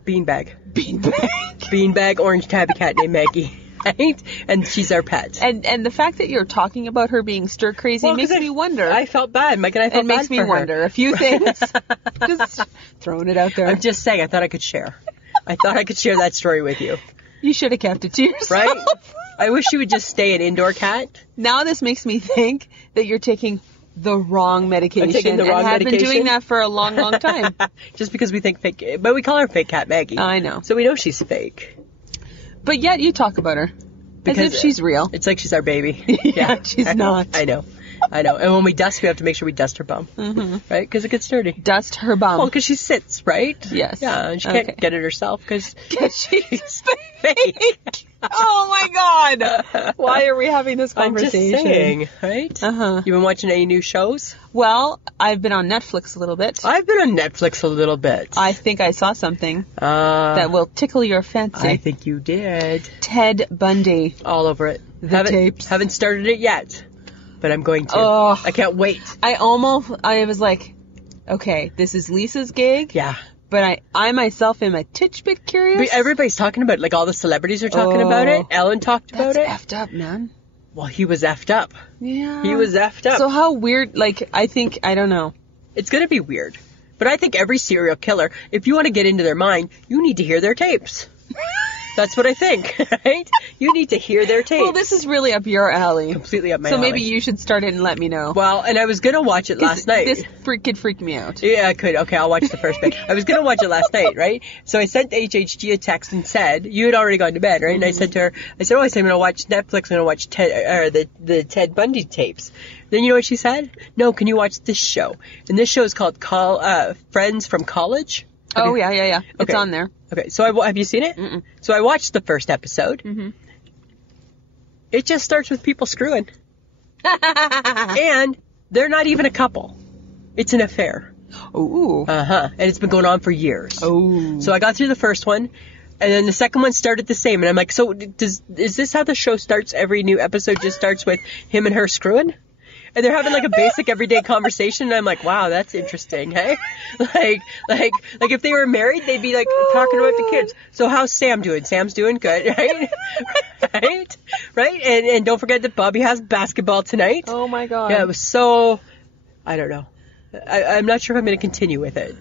beanbag. beanbag. Beanbag orange tabby cat named Maggie. Right? And she's our pet. And the fact that you're talking about her being stir crazy makes me wonder. I felt bad. Mike and I felt It bad makes me for her. wonder a few things. Just throwing it out there. I'm just saying, I thought I could share. I thought I could share that story with you. You should have kept it to yourself. Right? I wish you would just stay an indoor cat. Now this makes me think that you're taking the wrong medication. I'm taking the wrong and have medication. been doing that for a long, long time. Just because we think fake, but we call her fake cat Maggie. I know. So we know she's fake. But yet you talk about her. Because as if she's real. It's like she's our baby. Yeah, she's not. I know. And when we dust, we have to make sure we dust her bum. Mm-hmm. Right? Because it gets dirty. Dust her bum. Well, because she sits, right? Yes. Yeah, and she can't get it herself because she's fake. Oh my God! Why are we having this conversation? I'm just saying, right? Uh-huh. You been watching any new shows? Well, I've been on Netflix a little bit. I've been on Netflix a little bit. I think I saw something that will tickle your fancy. I think you did. Ted Bundy. All over it. Tapes. Haven't started it yet, but I'm going to. Oh. I can't wait. I was like, okay, this is Lisa's gig. Yeah. But I myself am a titch bit curious. But everybody's talking about it. Like, all the celebrities are talking about it. Ellen talked about it. That's effed up, man. Well, he was effed up. Yeah. He was effed up. So how weird, like, I don't know. It's going to be weird. But I think every serial killer, if you want to get into their mind, you need to hear their tapes. That's what I think, right? You need to hear their tapes. Well, this is really up your alley. Completely up my alley. So maybe you should start it and let me know. Well, and I was going to watch it last night. This could freak me out. Yeah, I could. Okay, I'll watch the first bit. I was going to watch it last night, right? So I sent HHG a text and said, you had already gone to bed, right? Mm-hmm. And I said to her, I said, I'm going to watch Netflix. I'm going to watch the Ted Bundy tapes. Then you know what she said? No, can you watch this show? And this show is called Friends from College. Yeah. It's Okay. on there. Okay, so have you seen it? Mm-mm. So I watched the first episode. Mm-hmm. It just starts with people screwing. And they're not even a couple. It's an affair. Ooh. Uh-huh. And it's been going on for years. Oh. So I got through the first one, and then the second one started the same. And I'm like, so is this how the show starts? Every new episode just starts with him and her screwing? And they're having like a basic everyday conversation, and I'm like, wow, that's interesting, hey? Like if they were married, they'd be like talking about the kids. So how's Sam doing? Sam's doing good, right? Right? And don't forget that Bobby has basketball tonight. Oh my God. Yeah, it was so, I don't know. I'm not sure if I'm going to continue with it.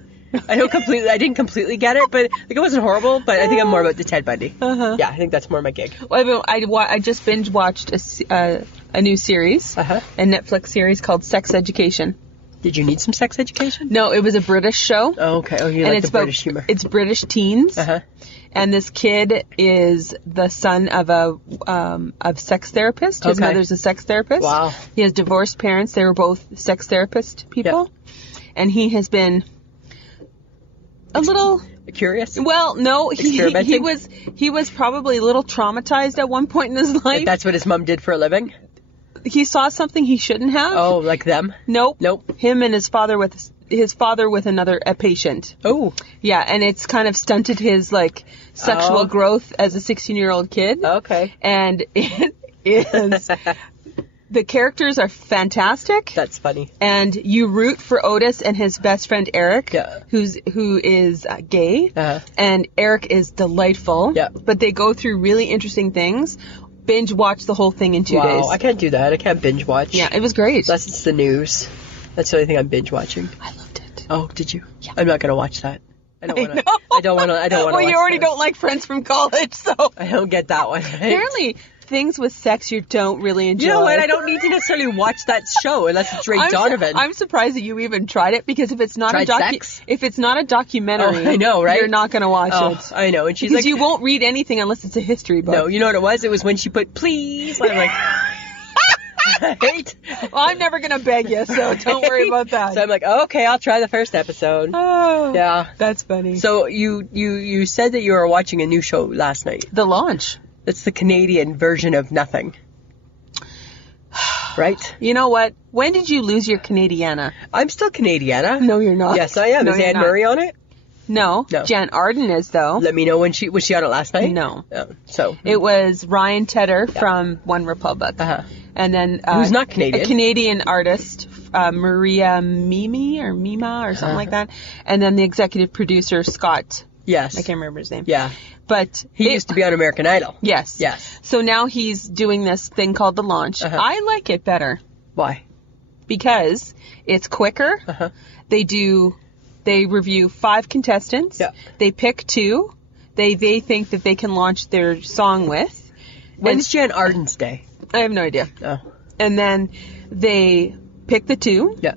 I didn't completely get it, but like, it wasn't horrible, but I think I'm more about the Ted Bundy. Uh-huh. Yeah, I think that's more my gig. Well, I just binge watched a new series, Uh-huh. a Netflix series called Sex Education. Did you need some sex education? No, it was a British show. Oh, okay. Oh, you like the British humor. It's British teens. Uh-huh. And this kid is the son of a sex therapist. His Okay. mother's a sex therapist. Wow. He has divorced parents. They were both sex therapist people. Yeah. And he has been a little... Curious? Well, no, he was probably a little traumatized at one point in his life. That's what his mom did for a living? He saw something he shouldn't have. Oh, like them? Nope. Nope. Him and his father with a patient. Oh. Yeah, and it's kind of stunted his like sexual Oh. growth as a 16-year-old kid. Okay. And it is the characters are fantastic. That's funny. And you root for Otis and his best friend Eric, Yeah. who is gay, Uh-huh. and Eric is delightful. Yeah. But they go through really interesting things. Binge watch the whole thing in 2 days. Wow, I can't do that. I can't binge watch. Yeah, it was great. Unless it's the news. That's the only thing I'm binge watching. I loved it. Oh, did you? Yeah. I'm not going to watch that. I don't want to. I don't want to. Well, you already don't like Friends from College, so. I don't get that one. Right? Apparently, things with sex you don't really enjoy. You know what? I don't need to necessarily watch that show unless it's Ray Donovan. I'm surprised that you even tried it, because if it's not sex? if it's not a documentary, Oh, I know, right? You're not going to watch it. I know. And she's Because like, you won't read anything unless it's a history book. no, you know what it was? It was when she put please. I'm like, right? Well, I'm never going to beg you, so don't worry about that. So I'm like, okay, I'll try the first episode. Oh, Yeah. that's funny. So you said that you were watching a new show last night. The launch. It's the Canadian version of Nothing. Right? You know what? When did you lose your Canadiana? I'm still Canadiana. No, you're not. Yes, I am. No, Is you're Anne not. Murray on it? No. No. Jan Arden is, though. Let me know when was she on it last night? No. Oh, so. It was Ryan Tedder from One Republic. Uh-huh. And then... Who's not Canadian. A Canadian artist, Maria Mima or something like that. And then the executive producer, Scott. Yes. I can't remember his name. Yeah. But... He used to be on American Idol. Yes. Yes. So now he's doing this thing called The Launch. Uh-huh. I like it better Why? because it's quicker. Uh-huh. They review 5 contestants. Yeah. They pick 2. They think that they can launch their song with. When's Jan Arden's day? I have no idea. Oh. And then they pick the two. Yeah.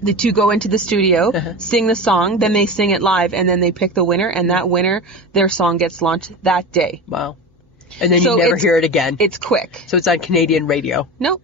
The two go into the studio, sing the song, then they sing it live, and then they pick the winner, and that winner, their song gets launched that day. Wow. And then So you never it's- hear it again. It's quick. So it's on Canadian radio. Nope.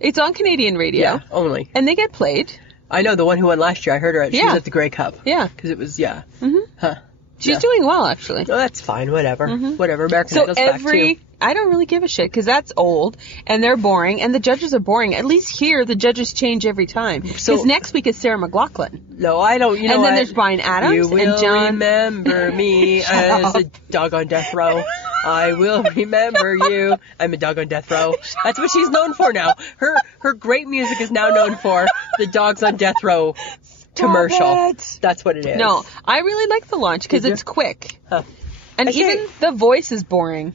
It's on Canadian radio. Yeah, only. And they get played. I know the one who won last year. I heard her. She Yeah. was at the Grey Cup. Yeah. Because it was, yeah. Mm-hmm. Huh. She's Yeah. doing well, actually. Oh, that's fine. Whatever. Whatever. American So Idol's back too. I don't really give a shit because that's old and they're boring and the judges are boring. At least here, the judges change every time. Because So- next week is Sarah Mclaughlin. No, I don't. You know And then what? there's Bryan Adams You will and John. remember me as a dog on death row. I will remember you. I'm a dog on death row. That's what she's known for now. Her great music is now known for the dogs on death row commercial. it. That's what it is. No, I really like the launch because Did you? it's quick. Huh. And I see. even the voice is boring.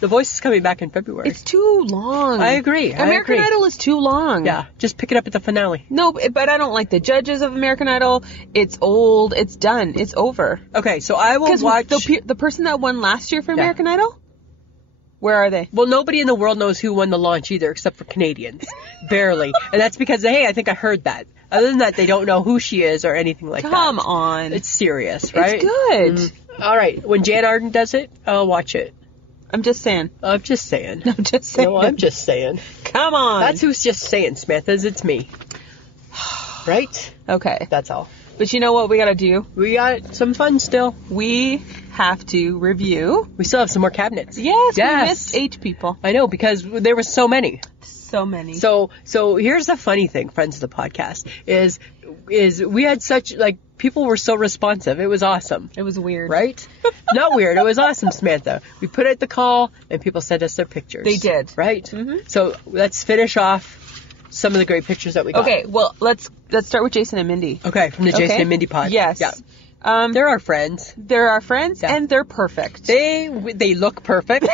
The Voice is coming back in February. It's too long. I agree. American Idol is too long. Yeah, just pick it up at the finale. No, but I don't like the judges of American Idol. It's old. It's done. It's over. Okay, so I will Because watch. the person that won last year for American Idol, where are they? Well, nobody in the world knows who won the launch either, except for Canadians. Barely. And that's because, hey, I think I heard that. Other than that, they don't know who she is or anything like that. Come on. It's serious, right? It's good. All right. When Jan Arden does it, I'll watch it. I'm just saying. I'm just saying. I'm just saying. No, I'm just saying. Come on. That's who's just saying, Samantha's. It's me. Right? Okay. That's all. But you know what we gotta do? We got some fun still. We have to review. We still have some more cabinets. Yes, Yes. we missed 8 people. I know, because there were so many. So many. So here's the funny thing, friends of the podcast, is we had such, like, people were so responsive. It was awesome. It was weird. Right? Not weird. It was awesome, Samantha. We put out the call, and people sent us their pictures. They did. Right? So let's finish off some of the great pictures that we got. Okay, well, let's start with Jason and Mindy. Okay, from the Jason Okay? and Mindy pod. Yes. Yeah. They're They're our friends. our friends, Yeah. and they're perfect. They look perfect.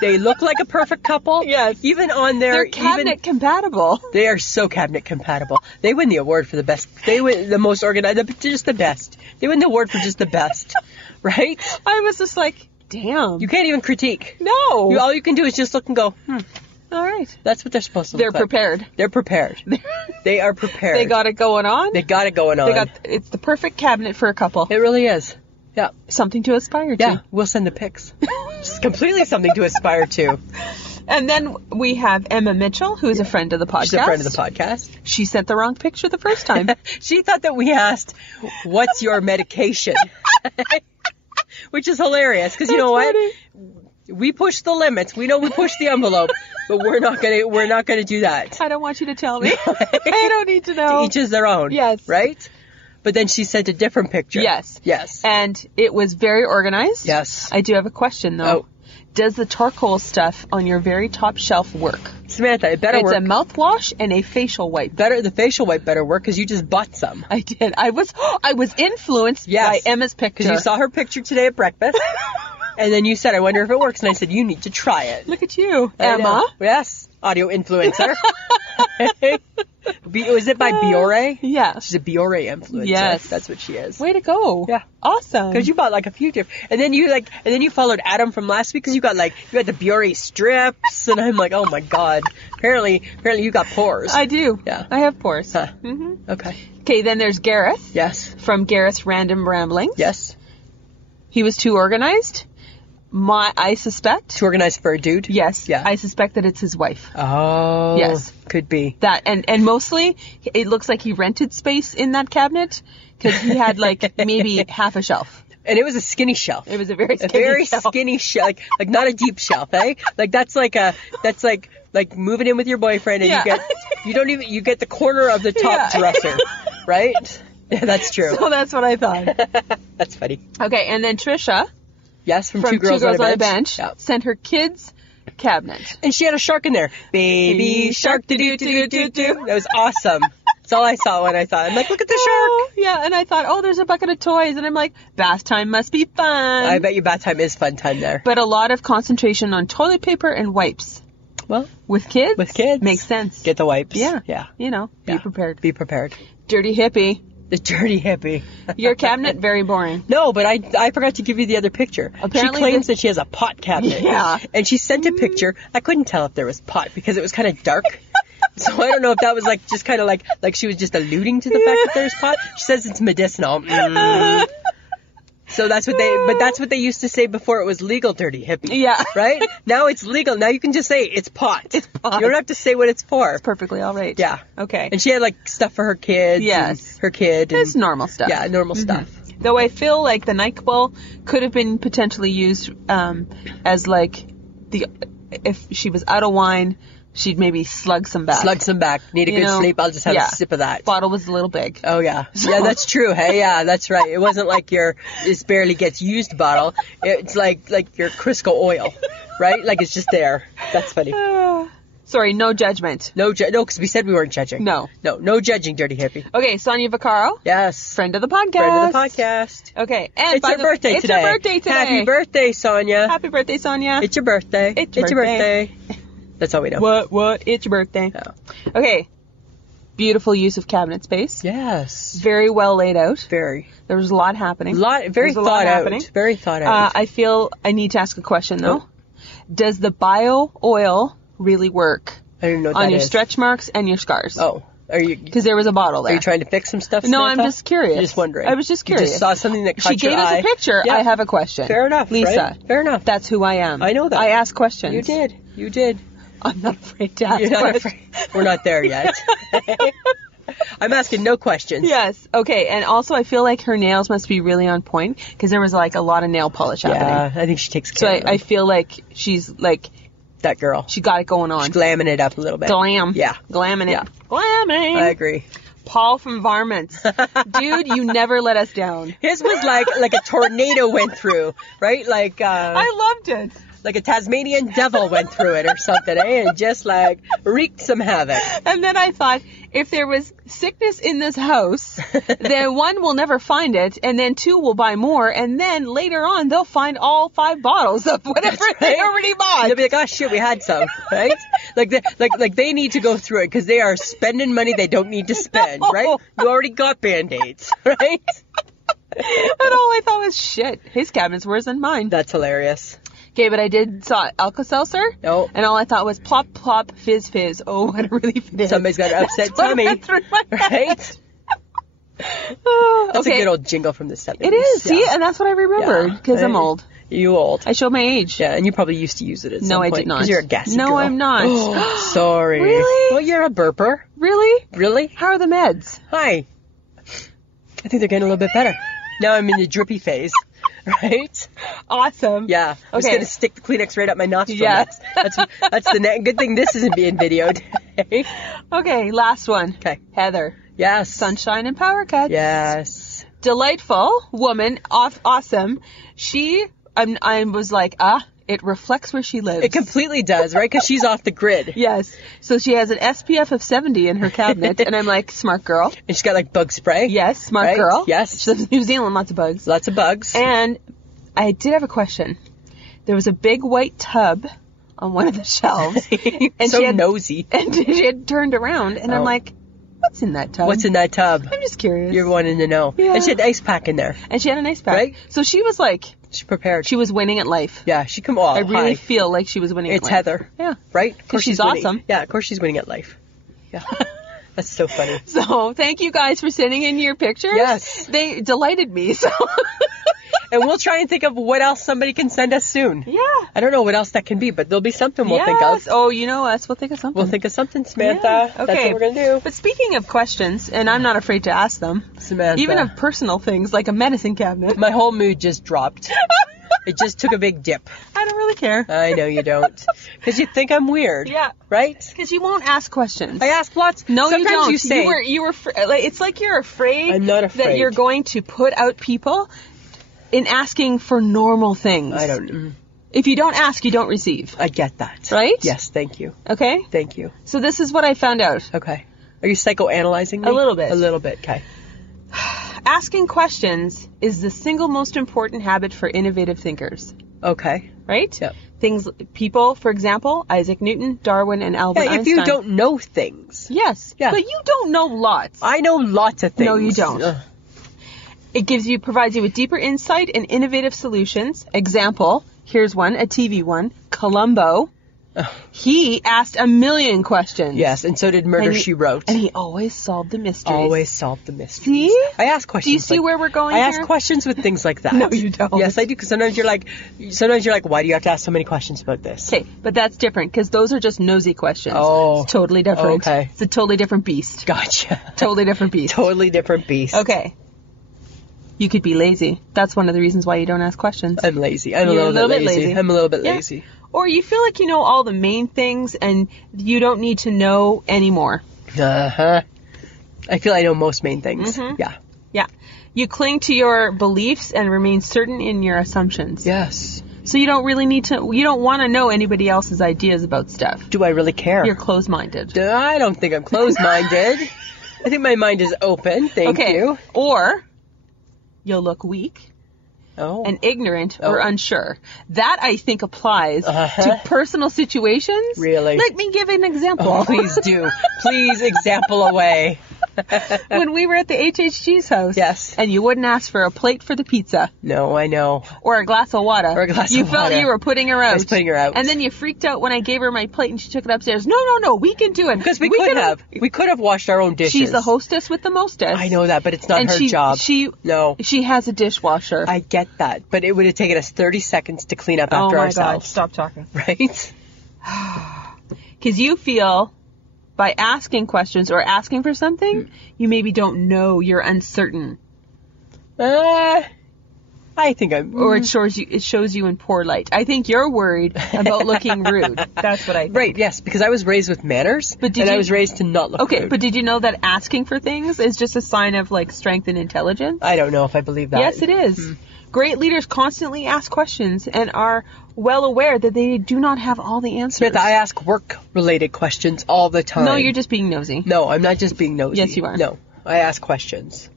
They look like a perfect couple. Yes. Even on their... They're cabinet compatible. They are so cabinet compatible. They win the award for the best. They win the most organized. Just the best. They win the award for just the best. Right? I was just like, damn. You can't even critique. No. All you can do is just look and go, All right. that's what they're supposed to They're look like. prepared. They're prepared. They are prepared. They got it going on. They got it going on. It's the perfect cabinet for a couple. It really is. Yeah. Something to aspire Yeah. to. We'll send the pics. Just completely something to aspire to. And then we have Emma Mitchell, who is a friend of the podcast. She's a friend of the podcast. She sent the wrong picture the first time. She thought that we asked, what's your medication? Which is hilarious, because you know what? funny. We push the limits. We know we push the envelope, but we're not gonna do that. I don't want you to tell me. I don't need to know. To each is their own. Yes. Right? But then she sent a different picture. Yes. Yes. And it was very organized. Yes. I do have a question, though. Oh. Does the charcoal stuff on your very top shelf work? Samantha, it better It's work. a mouthwash and a facial wipe. The facial wipe better work because you just bought some. I did. I was influenced by Emma's picture. Because you saw her picture today at breakfast. And then you said, I wonder if it works. And I said, you need to try it. Look at you, I Emma. know. Yes. Audio influencer. Was it by Biore? Yeah. She's a Biore influencer. Yes. That's what she is. Way to go. Yeah. Awesome. Because you bought like a few different, and then you followed Adam from last week because you got the Biore strips, and I'm like, oh my god. Apparently you got pores. I do. Yeah. I have pores. Huh. Mm-hmm. Okay. Okay, then there's Gareth Yes. from Gareth's Random Ramblings. Yes. He was too organized. I suspect. Too organized for a dude. Yes. Yeah. I suspect that it's his wife. Oh. Yes. Could be. That and mostly it looks like he rented space in that cabinet because he had like maybe half a shelf. And it was a skinny shelf. It was a very skinny shelf. Skinny shelf, like not a deep shelf, eh? Like that's like moving in with your boyfriend, and Yeah. you get the corner of the top Yeah. dresser, right? Yeah, that's true. So that's what I thought. That's funny. Okay, and then Trisha Yes, from from Two Girls on a Bench. Yeah. sent her kids cabinet. And she had a shark in there. Baby shark, do-do-do-do-do-do. That was awesome. That's all I saw when I saw it. I'm like, look at the shark. Oh, yeah, and I thought, there's a bucket of toys, and I'm like, bath time must be fun. I bet you bath time is fun time there. But a lot of concentration on toilet paper and wipes. Well, With kids? makes sense. Get the wipes. Yeah. Yeah. Be Yeah. prepared. Be prepared. Dirty hippie. The dirty hippie. Your cabinet, very boring. No, but I forgot to give you the other picture. Apparently she claims that she has a pot cabinet. Yeah. And she sent a picture. I couldn't tell if there was pot because it was kind of dark. So I don't know if that was like just kind of like she was just alluding to the fact that there's pot. She says it's medicinal. So that's what they used to say before it was legal, dirty hippie. Yeah. Right? Now it's legal. Now you can just say it's pot. It's pot. You don't have to say what it's for. It's perfectly all right. Yeah. Okay. And she had like stuff for her kids. Yes. And her kid. And, It's normal stuff. Yeah, normal stuff. Though I feel like the NyQuil could have been potentially used as like if she was out of wine, she'd maybe slug some back. Need a good sleep. I'll just have a sip of that. Bottle was a little big. Oh, yeah. Yeah, that's true. Hey, yeah, that's right. It wasn't like this barely gets used bottle. It's like your Crisco oil, right? Like it's just there. That's funny. Sorry, no judgment. No, because we said we weren't judging. No judging, dirty hippie. Okay, Sonia Vaccaro. Yes. Friend of the podcast. Okay, and it's your birthday today. It's your birthday today. Happy birthday, Sonia. Happy birthday, Sonia. It's your birthday. It's your birthday. That's all we know. What? It's your birthday. Oh. Okay. Beautiful use of cabinet space. Yes. Very well laid out. Very. There was a lot happening. Very thought out. Very thought out. I feel I need to ask a question, though. Oh. Does the bio oil really work I don't even know what on that your is. stretch marks and your scars? Oh. Because there was a bottle there. Are you trying to fix some stuff, No, Samantha? I'm just curious. You're just wondering. I was just curious. You just saw something that caught She your gave eye. us a picture. Yeah. I have a question. Fair enough, Lisa. right? Fair enough. That's who I am. I know that. I ask questions. You did. I'm not afraid to ask You're not questions. afraid. We're not there yet. I'm asking no questions. Yes. Okay. And also, I feel like her nails must be really on point because there was like a lot of nail polish happening. Yeah, I think she takes So care of them. I feel like she's like That girl. she got it going on. She's glamming it up a little bit. Glam. Yeah. Glamming it. Yeah. Glamming. I agree. Paul from Varmints. Dude, you never let us down. His was like a tornado went through, right? Like I loved it. like a Tasmanian devil went through it or something, eh? And just like wreaked some havoc. And then I thought, if there was sickness in this house, then one will never find it, and then two will buy more, and then later on they'll find all 5 bottles of whatever they already bought. They'll be like, oh shit, we had some, right? Like they need to go through it because they are spending money they don't need to spend, right? You already got Band-Aids, right? And all I thought was, shit, his cabinet's worse than mine. That's hilarious. Okay, but I saw Alka-Seltzer, Oh. and all I thought was plop, plop, fizz, fizz. Oh, what a relief it is. Somebody's got an upset That's what tummy, went through my head. right? That's Okay. a good old jingle from the 70s. It is, see, Yeah. and that's what I remembered, because I'm old. You old. I showed my age. Yeah, and you probably used to use it at some No, I point. did not. Because you're a gassy No, girl. I'm not. Oh, sorry. Really? Well, you're a burper. Really? Really? How are the meds? Hi. I think they're getting a little bit better. Now I'm in the drippy phase. Right? Awesome. Yeah. I'm just Okay. going to stick the Kleenex right up my nostril. Yeah. That's the good thing this isn't being videoed. Okay, last one. Okay. Heather. Yes. Sunshine and Power Cuts. Yes. Delightful woman. Awesome. I was like, it reflects where she lives. It completely does, right? Because she's off the grid. Yes. So she has an SPF of 70 in her cabinet, and I'm like, smart girl. And she's got like bug spray. Yes, smart Right? girl. Yes. She lives in New Zealand, lots of bugs. Lots of bugs. And I did have a question. There was a big white tub on one of the shelves. And so she had, nosy. And she had turned around, and I'm Oh. like, what's in that tub? What's in that tub? I'm just curious. You're wanting to know. Yeah. And she had ice pack in there. And she had an ice pack. Right? So she was like, She's prepared. she was winning at life. Yeah, she come on. I really feel like she was winning at It's life. Heather. Yeah. Right? Of course she's winning. awesome. Yeah, of course she's winning at life. Yeah. That's so funny. So thank you guys for sending in your pictures. Yes. They delighted me. So And we'll try and think of what else somebody can send us soon. yeah. I don't know what else that can be, but there'll be something we'll think Yes. of. Oh, you know us. We'll think of something. We'll think of something, Samantha. Yeah. That's Okay. what we're going to do. But speaking of questions, and I'm not afraid to ask them, Samantha. even of personal things like a medicine cabinet. My whole mood just dropped. It just took a big dip. I don't really care. I know you don't. Because you think I'm weird. Yeah. Right? Because you won't ask questions. I ask lots. No, Sometimes you don't. you say. You were like, it's like you're afraid. I'm not afraid. That you're going to put out people in asking for normal things. I don't. If you don't ask, you don't receive. I get that. Right? Yes, thank you. Okay? Thank you. So this is what I found out. Okay. Are you psychoanalyzing me? A little bit. A little bit, okay. Asking questions is the single most important habit for innovative thinkers. Okay. Right? Yep. People, for example, Isaac Newton, Darwin, and Albert Yeah, if Einstein. you don't know things. Yes. Yeah. But you don't know lots. I know lots of things. No, you don't. Ugh. It provides you with deeper insight and innovative solutions. Example, here's one, a TV one, Columbo. He asked a million questions. Yes, and so did Murder, She Wrote. And he always solved the mysteries. Always solved the mysteries. See? I ask questions. Do you see where we're going I here? ask questions with things like that. No, you don't. Yes, I do, because sometimes you're like, why do you have to ask so many questions about this? Okay, but that's different, because those are just nosy questions. Oh. It's totally different. Okay. It's a totally different beast. Gotcha. Totally different beast. Totally different beast. Okay. You could be lazy. That's one of the reasons why you don't ask questions. I'm lazy. I'm a You're little bit lazy. I'm a little bit Yeah. lazy. Or you feel like you know all the main things and you don't need to know anymore. Uh-huh. I feel I know most main things. Mhm. Yeah. Yeah. You cling to your beliefs and remain certain in your assumptions. Yes. So you don't really need to, you don't want to know anybody else's ideas about stuff. Do I really care? You're closed-minded. I don't think I'm closed-minded. I think my mind is open. Thank you. Or you'll look weak Oh. and ignorant or unsure. That, I think, applies to personal situations. Really? Let me give an example. Oh, please do. Please example away. When we were at the HHG's house. Yes. And you wouldn't ask for a plate for the pizza. No, I know. Or a glass of water. Or a glass you of felt water. you were putting her out. I was putting her out. And then you freaked out when I gave her my plate and she took it upstairs. No, we can do it. Because we could have. We could have washed our own dishes. She's the hostess with the mostess. I know that, but it's not And her job. No. She has a dishwasher. I get that, but it would have taken us 30 seconds to clean up after God, ourselves. stop talking. Right? Because you feel by asking questions or asking for something, you maybe don't know, you're uncertain. I think I'm... Or it shows you in poor light. I think you're worried about looking rude. That's what I think. Right, yes, because I was raised with manners, I was raised to not look rude. Okay, but did you know that asking for things is just a sign of, like, strength and intelligence? I don't know if I believe that. Yes, it is. Great leaders constantly ask questions and are well aware that they do not have all the answers. Smith, I ask work-related questions all the time. No, you're just being nosy. No, I'm not just being nosy. Yes, you are. No, I ask questions.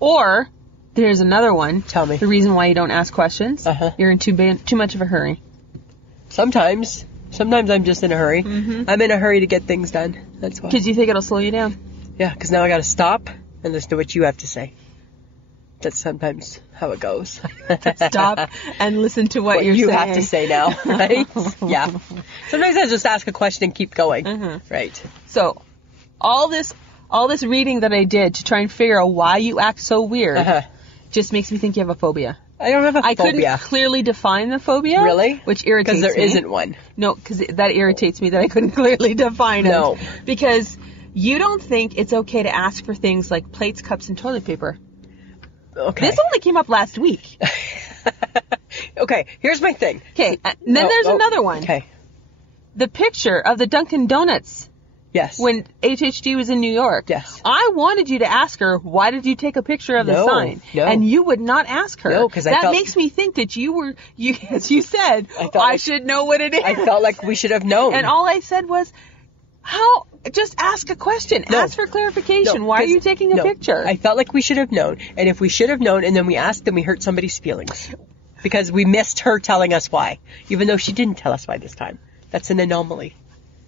Or, there's another one. Tell me. The reason why you don't ask questions. You're in too much of a hurry. Sometimes I'm just in a hurry. I'm in a hurry to get things done. That's why. Because you think it'll slow you down. Yeah, because now I got to stop and listen to what you have to say. That's sometimes how it goes. Stop and listen to what you saying. have to say now, right? Yeah. Sometimes I just ask a question and keep going. Right. So, all this reading that I did to try and figure out why you act so weird just makes me think you have a phobia. I don't have a phobia. I couldn't clearly define the phobia. Really? Which irritates me. Because there isn't one. No, because that irritates me that I couldn't clearly define it. No. Because you don't think it's okay to ask for things like plates, cups, and toilet paper. Okay. This only came up last week. Okay, here's my thing. Okay, then there's another one. Okay. The picture of the Dunkin Donuts. Yes. When HHG was in New York. Yes. I wanted you to ask her, why did you take a picture of the sign? No. And you would not ask her. No, because that makes me think that as you said, I should know what it is. I felt like we should have known. And all I said was, just ask a question. No. Ask for clarification. No, Why are you taking a picture? I felt like we should have known. And if we should have known and then we asked, then we hurt somebody's feelings. Because we missed her telling us why. Even though she didn't tell us why this time. That's an anomaly.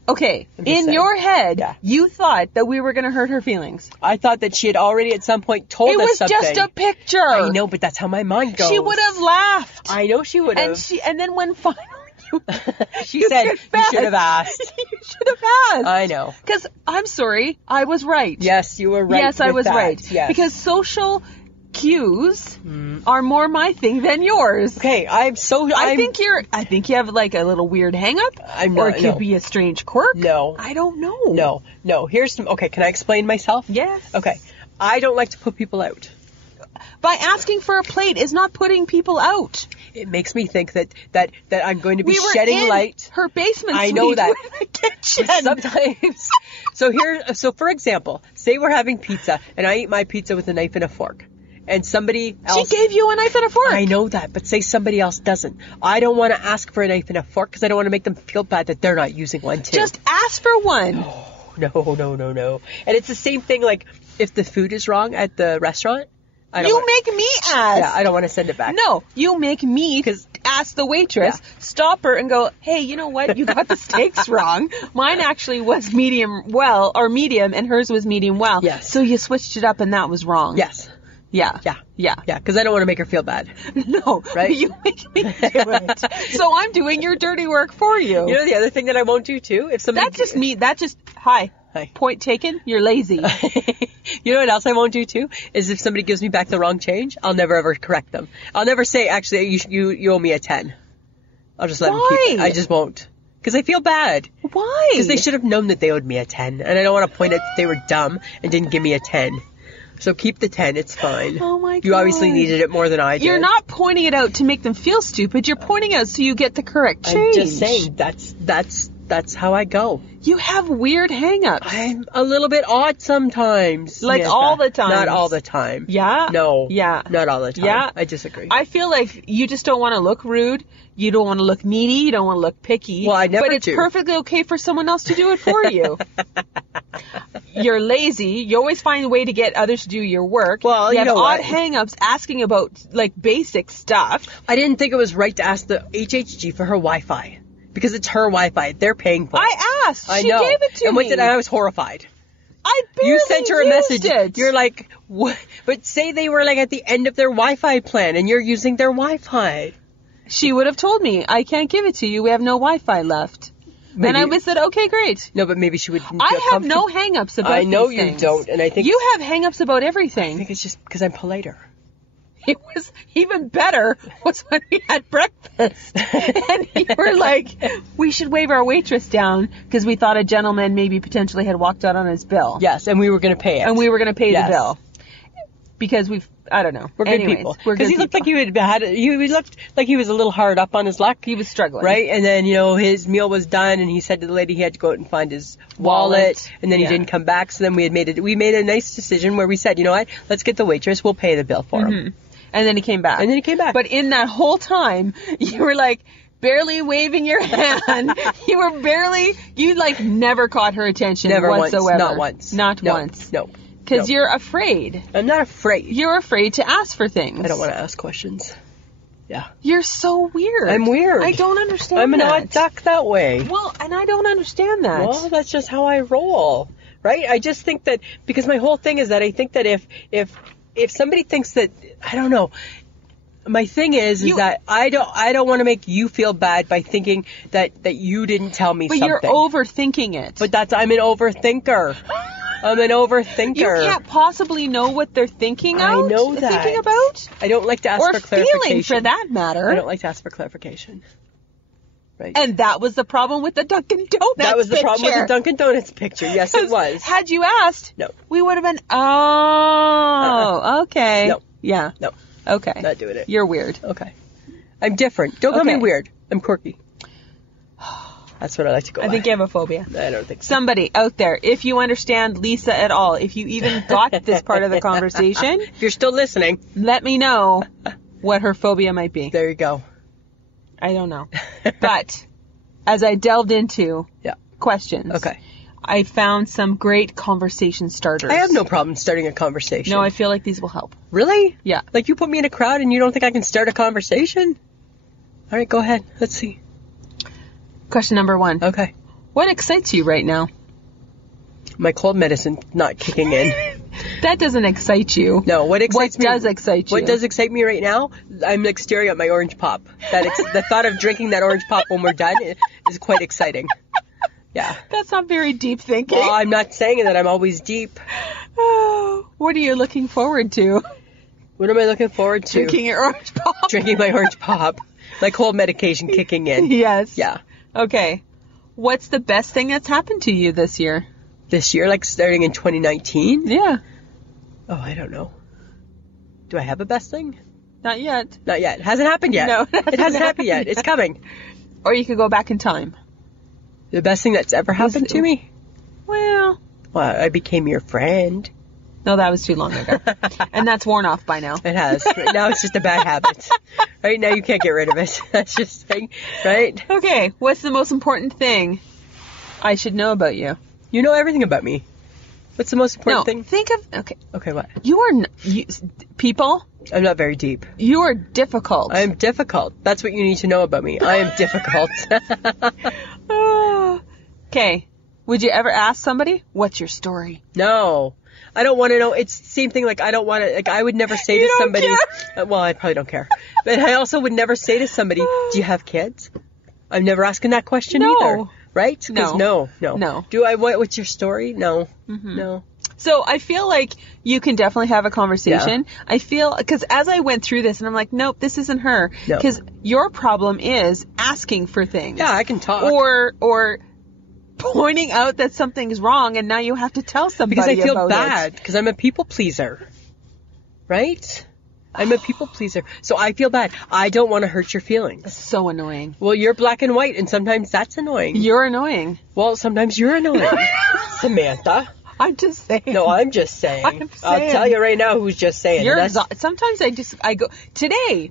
Okay, in saying. your head, you thought that we were going to hurt her feelings. I thought that she had already at some point told us something. It was just a picture. I know, but that's how my mind goes. She would have laughed. I know she would have. And then when finally she said, you should have asked. You should have asked. I know. Because, I'm sorry, I was right. Yes, you were right. Yes, I was that. right. Yes. Because social cues are more my thing than yours. Okay, I think you have like a little weird hang up. Or it could be a strange quirk. No. I don't know. No. Okay, can I explain myself? Yes. Okay. I don't like to put people out. By asking for a plate is not putting people out. It makes me think that I'm going to be we were shedding in light. Her basement. I know that. In the kitchen. Sometimes. So for example, say we're having pizza and I eat my pizza with a knife and a fork. And somebody else... She gave you a knife and a fork. I know that, but say somebody else doesn't. I don't want to ask for a knife and a fork because I don't want to make them feel bad that they're not using one too. Just ask for one. No. And it's the same thing like if the food is wrong at the restaurant. You make me ask. Yeah, I don't want to send it back. No, you make me ask the waitress, stop her and go, hey, you know what? You got the steaks wrong. Mine actually was medium and hers was medium well. Yes. So you switched it up and that was wrong. Yes. Yeah. Yeah. Yeah. Yeah, because I don't want to make her feel bad. No. Right? You make me do it. So I'm doing your dirty work for you. You know the other thing that I won't do too? If somebody That's just me. Hi. Hi. Point taken. You're lazy. You know what else I won't do too? Is if somebody gives me back the wrong change, I'll never ever correct them. I'll never say, actually, you owe me a 10. I'll just let them keep it. I just won't. Because I feel bad. Why? Because they should have known that they owed me a 10. And I don't want to point out that they were dumb and didn't give me a 10. So keep the 10. It's fine. Oh my God. You obviously needed it more than I did. You're not pointing it out to make them feel stupid. You're pointing out so you get the correct change. I'm just saying, that's how I go. You have weird hang-ups. I'm a little bit odd sometimes. Like all the time. Not all the time. Yeah? No. Yeah. Not all the time. Yeah. I disagree. I feel like you just don't want to look rude. You don't want to look needy. You don't want to look picky. Well, I never But it's do. perfectly okay for someone else to do it for you. You're lazy. You always find a way to get others to do your work. Well, you you have know odd what? hang-ups asking about, like, basic stuff. I didn't think it was right to ask the HHG for her Wi-Fi. Because it's her Wi-Fi. They're paying for it. I asked. I She know. gave it to and me. I was horrified. I barely You sent her a used message. it. You're like, what? But say they were like at the end of their Wi-Fi plan and you're using their Wi-Fi. She would have told me, I can't give it to you. We have no Wi-Fi left. Maybe. And I would have said, okay, great. No, but maybe she would feel I have no comfortable. hang-ups about I know these you things. don't, and I think You have hang-ups about I everything. think it's just because I'm politer. It was even better was when we had breakfast. And you were like, we should wave our waitress down because we thought a gentleman maybe potentially had walked out on his bill. Yes, and we were going to pay it. And we were going to pay Yes. the bill. Because I don't know. We're good Anyways, people. We're good Because he looked people. like he looked like he was a little hard up on his luck. He was struggling. Right? And then, his meal was done and he said to the lady he had to go out and find his wallet. And then Yeah. he didn't come back. So then we made a nice decision where we said, you know what? Let's get the waitress. We'll pay the bill for him. And then he came back. And then he came back. But in that whole time, you were like barely waving your hand. You like never caught her attention Never once. whatsoever. Not once. Not No. once. No. Because No. you're afraid. I'm not afraid. You're afraid to ask for things. I don't want to ask questions. Yeah. You're so weird. I'm weird. I don't understand I'm an that. odd duck that way. Well, and I don't understand that. Well, that's just how I roll, right? I just think that because my whole thing is that I think that if somebody thinks that I don't know, my thing is that I don't want to make you feel bad by thinking that you didn't tell me something. But you're overthinking it. But I'm an overthinker. I'm an overthinker. You can't possibly know what they're thinking I know that. Thinking about? I don't like to ask Or for clarification. feeling, for that matter. I don't like to ask for clarification. Right. And that was the problem with the Dunkin Donuts That was the problem with picture. the Dunkin Donuts picture. Yes, it was. Had you asked, No. we would have been, okay. No. Yeah. No. Okay. Not doing it. You're weird. Okay. I'm different. Don't call me Okay. weird. I'm quirky. That's what I like to go I by. think you have a phobia. I don't think so. Somebody out there, if you understand Lisa at all, if you even got this part of the conversation, If you're still listening, let me know what her phobia might be. there you go. I don't know. But as I delved into Yeah. questions, Okay. I found some great conversation starters. I have no problem starting a conversation. No, I feel like these will help. Really? Yeah. Like you put me in a crowd and you don't think I can start a conversation? All right, go ahead. Let's see. Question number 1. Okay. What excites you right now? My cold medicine not kicking in. That doesn't excite you. No, what excites me? What does excite you? What does excite me right now? I'm like staring at my orange pop. The thought of drinking that orange pop when we're done is quite exciting. Yeah. That's not very deep thinking. Well, I'm not saying that I'm always deep. Oh, what are you looking forward to? What am I looking forward to? Drinking your orange pop? Drinking my orange pop. My cold medication kicking in. Yes. Yeah. Okay. What's the best thing that's happened to you this year? This year, like starting in 2019? Yeah. Oh, I don't know. Do I have a best thing? Not yet. Not yet. Hasn't happened yet. No, it hasn't happened yet. It's coming. Or you could go back in time. The best thing that's ever happened to me? Well, Well, I became your friend. no, that was too long ago. And that's worn off by now. It has. Right now it's just a bad habit. Right now you can't get rid of it. That's just thing. Right? Okay. What's the most important thing I should know about you? You know everything about me. What's the most important thing? Think of, okay. Okay, what? You are, people, I'm not very deep. you are difficult. I am difficult. That's what you need to know about me. I am difficult. Okay. Would you ever ask somebody, what's your story? No. I don't want to know. It's the same thing. Like, I don't want to, like, I would never say to somebody, well, I probably don't care. But I also would never say to somebody, do you have kids? I'm never asking that question either. Right? Because no. Do I, what's your story? No. No. So I feel like you can definitely have a conversation. Yeah. I feel, because as I went through this and I'm like, nope, this isn't her. Because your problem is asking for things. Yeah, I can talk. Or pointing out that something's wrong and now you have to tell somebody about it. Because I feel bad. Because I'm a people pleaser. Right? I'm a people pleaser. So I feel bad. I don't want to hurt your feelings. That's so annoying. Well, you're black and white and sometimes that's annoying. You're annoying. Well, sometimes you're annoying. Samantha. I'm just saying. No, I'm just saying. I'll tell you right now who's just saying. Sometimes I go, today,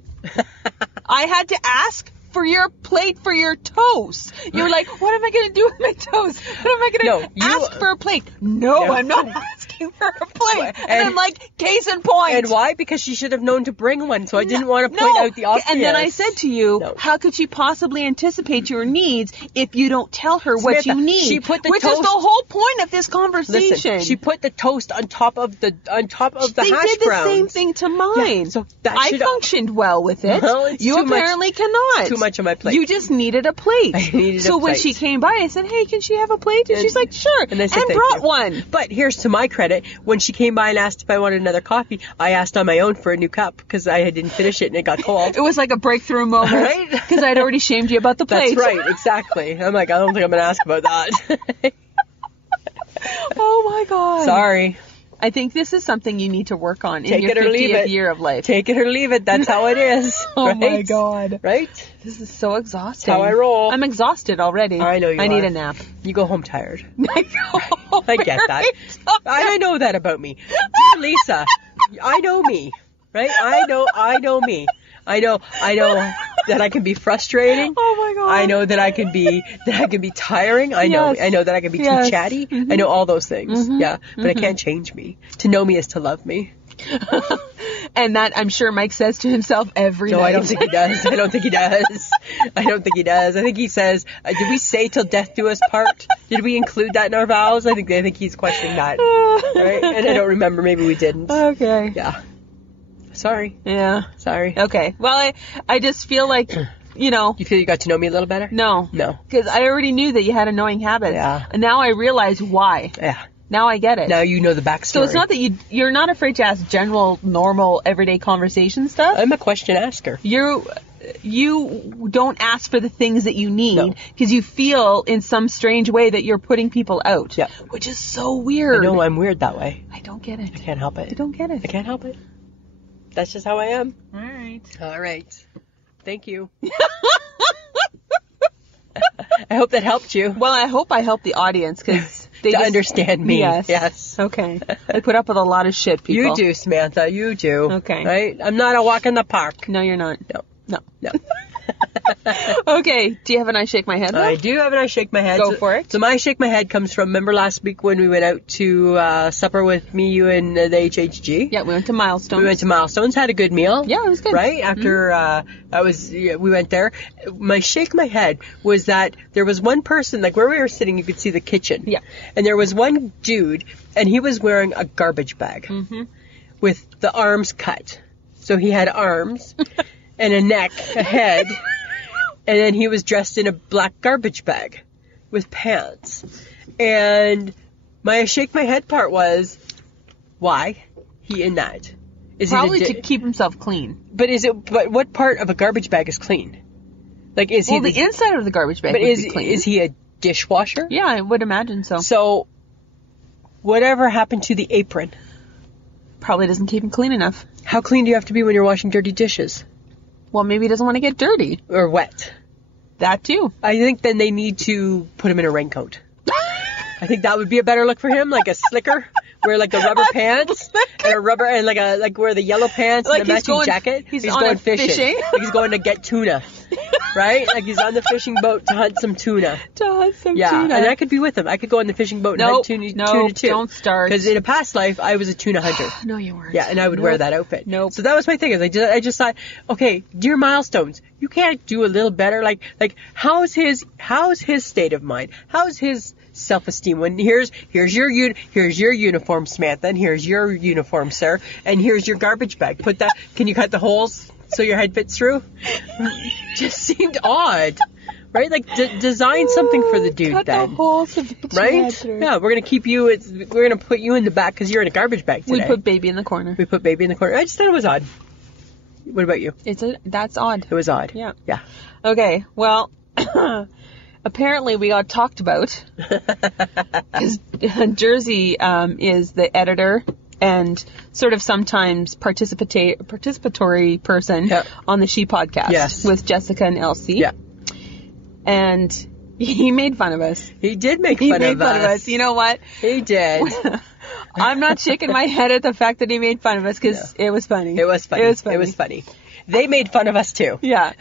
I had to ask for your plate for your toast. You're like, what am I going to do with my toast? What am I going to ask for a plate? No, I'm not asking for a plate. And I'm like, case in point. And why? Because she should have known to bring one, so I didn't want to point out the obvious. And then I said to you, how could she possibly anticipate your needs if you don't tell her what you need? She put the which toast, is the whole point of this conversation. Listen, she put the toast on top of the hash browns. They did the same thing to mine. Yeah, so I functioned well with it. Well, you apparently cannot. Too much on my plate. You just needed a plate. I needed a plate. When she came by, I said, hey, can she have a plate? And she's like, sure. And brought one. But here's to my credit. When she came by and asked if I wanted another coffee, I asked on my own for a new cup because I didn't finish it and it got cold. It was like a breakthrough moment. Right? Because I'd already shamed you about the plate. That's right. Exactly. I'm like, I don't think I'm going to ask about that. Oh, my God. Sorry. I think this is something you need to work on in your 50th year of life. Take it or leave it. That's how it is. Oh, my God. Right? This is so exhausting. That's how I roll. I'm exhausted already. I know you are. I need a nap. You go home tired. I go home I get that. I know that about me. Dear Lisa, I know me. Right? I know me. I know that I can be frustrating. Oh my God. I know that I can be tiring. I know that I can be too chatty. I know all those things. Yeah. But I can't change me. To know me is to love me. And that I'm sure Mike says to himself every night. No, I don't think he does. I don't think he says, did we say till death do us part? Did we include that in our vows? I think he's questioning that. Right? And I don't remember. Maybe we didn't. Okay. Yeah. Sorry. Yeah. Sorry. Okay. Well, I just feel like, you know. You feel you got to know me a little better? No. Because I already knew that you had annoying habits. Yeah. And now I realize why. Yeah. Now I get it. Now you know the backstory. So it's not that you're not afraid to ask general, normal, everyday conversation stuff. I'm a question asker. You don't ask for the things that you need because you feel in some strange way that you're putting people out. Yeah. Which is so weird. I know I'm weird that way. I don't get it. I can't help it. I don't get it. I can't help it. That's just how I am. All right. Thank you. I hope that helped you. Well, I hope I helped the audience because they understand me. Yes. Okay. I put up with a lot of shit, people. You do, Samantha. You do. Okay. Right? I'm not a walk in the park. No, you're not. No. Okay. Do you have an I shake my head? I do have an I shake my head. Go for it. So my I shake my head comes from, remember last week when we went out to supper with me, you, and the HHG? Yeah, we went to Milestones. We went to Milestones, had a good meal. Yeah, it was good. Right? After we went there. My shake my head was that there was one person, like where we were sitting, you could see the kitchen. Yeah. And there was one dude, and he was wearing a garbage bag with the arms cut. So he had arms and a neck, a head. And then he was dressed in a black garbage bag with pants. And my shake my head part was, why he in that? Is probably to keep himself clean. But what part of a garbage bag is clean? Like, is he the inside of the garbage bag would be clean. Is he a dishwasher? Yeah, I would imagine so. So, whatever happened to the apron? Probably doesn't keep him clean enough. How clean do you have to be when you're washing dirty dishes? Well, maybe he doesn't want to get dirty. Or wet. That too. I think then they need to put him in a raincoat. I think that would be a better look for him, like a slicker, wear like the rubber pants and a rubber and like wear the yellow pants like and a matching jacket. He's going fishing. Like he's going to get tuna, right? Like he's on the fishing boat to hunt some tuna. Tuna. Yeah, and I could be with him. I could go on the fishing boat and hunt tuna too. Don't start. Because in a past life, I was a tuna hunter. No, you weren't. Yeah, and I would wear that outfit. Nope. So that was my thing. Is I just thought, okay, dear Milestones, you can't do a little better. Like how's his state of mind? How's his self-esteem. When here's your uniform, Samantha, and here's your uniform, sir, and here's your garbage bag. Put that. Can you cut the holes so your head fits through? Just seemed odd, right? Like design something for the dude. Cut then. the holes so fit your Right? head through. Yeah, we're gonna keep you. We're gonna put you in the back because you're in a garbage bag today. We put baby in the corner. We put baby in the corner. I just thought it was odd. What about you? That's odd. It was odd. Yeah. Yeah. Okay, well, apparently we got talked about because Jersey is the editor and sort of sometimes participatory person Yep. on the She podcast Yes. with Jessica and Elsie. Yeah. And he made fun of us. He did make He fun made of fun us. of us. You know what? He did. I'm not shaking my head at the fact that he made fun of us because it was funny. It was funny. It was funny. It was funny. They made fun of us too. Yeah.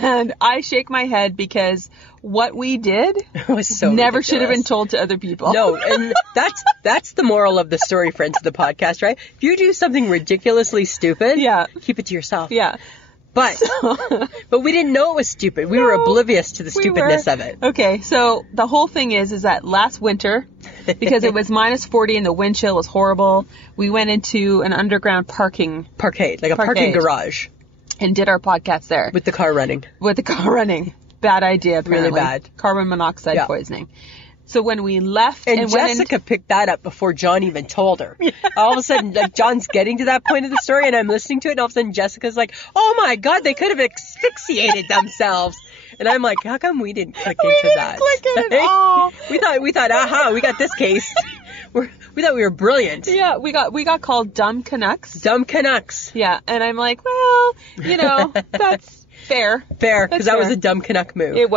And I shake my head because what we did It was so never should have been ridiculous. told to other people. No, and that's the moral of the story, friends of the podcast, right? If you do something ridiculously stupid, Yeah. keep it to yourself. Yeah. But we didn't know it was stupid. We were oblivious to the stupidness of it. Okay, so the whole thing is that last winter, because it was minus 40 and the wind chill was horrible, we went into an underground parking Parkade, like a parking Parkade. garage and did our podcast there with the car running. with the car running. Bad idea, apparently. Really bad. Carbon monoxide Yeah. poisoning. So when we left And went Jessica picked that up before John even told her. All of a sudden, like John's getting to that point of the story, and I'm listening to it, and all of a sudden Jessica's like, "Oh my God, they could have asphyxiated themselves." And I'm like, "How come we didn't click into that?" click at all. We thought, aha, we got this case. We thought we were brilliant. Yeah, we got called dumb Canucks. Dumb Canucks. Yeah, and I'm like, well, that's fair. Fair, because that was fair. a dumb Canuck move. It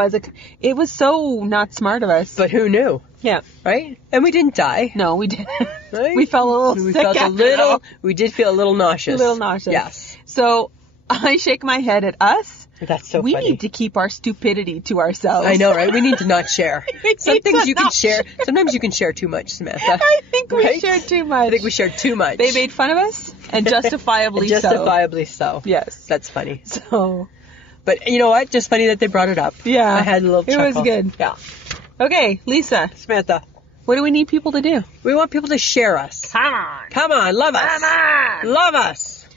was so not smart of us. But who knew, Yeah. right? And we didn't die. No, we didn't. Right? We felt a little We sick felt after that. we did feel a little nauseous. A little nauseous. Yes. So I shake my head at us. That's so We funny. need to keep our stupidity to ourselves. I know, right? We need to not share. Some need things to you can not share. Sometimes you can share too much, Samantha. I think we Right? shared too much. I think we shared too much. They made fun of us, and justifiably so. Justifiably so. Yes. That's funny. So, But you know what? Just funny that they brought it up. yeah. I had a little It chuckle. was good. Yeah. Okay, Lisa, Samantha, what do we need people to do? we want people to share us. Come on. Come on, love us. Come on. Love us.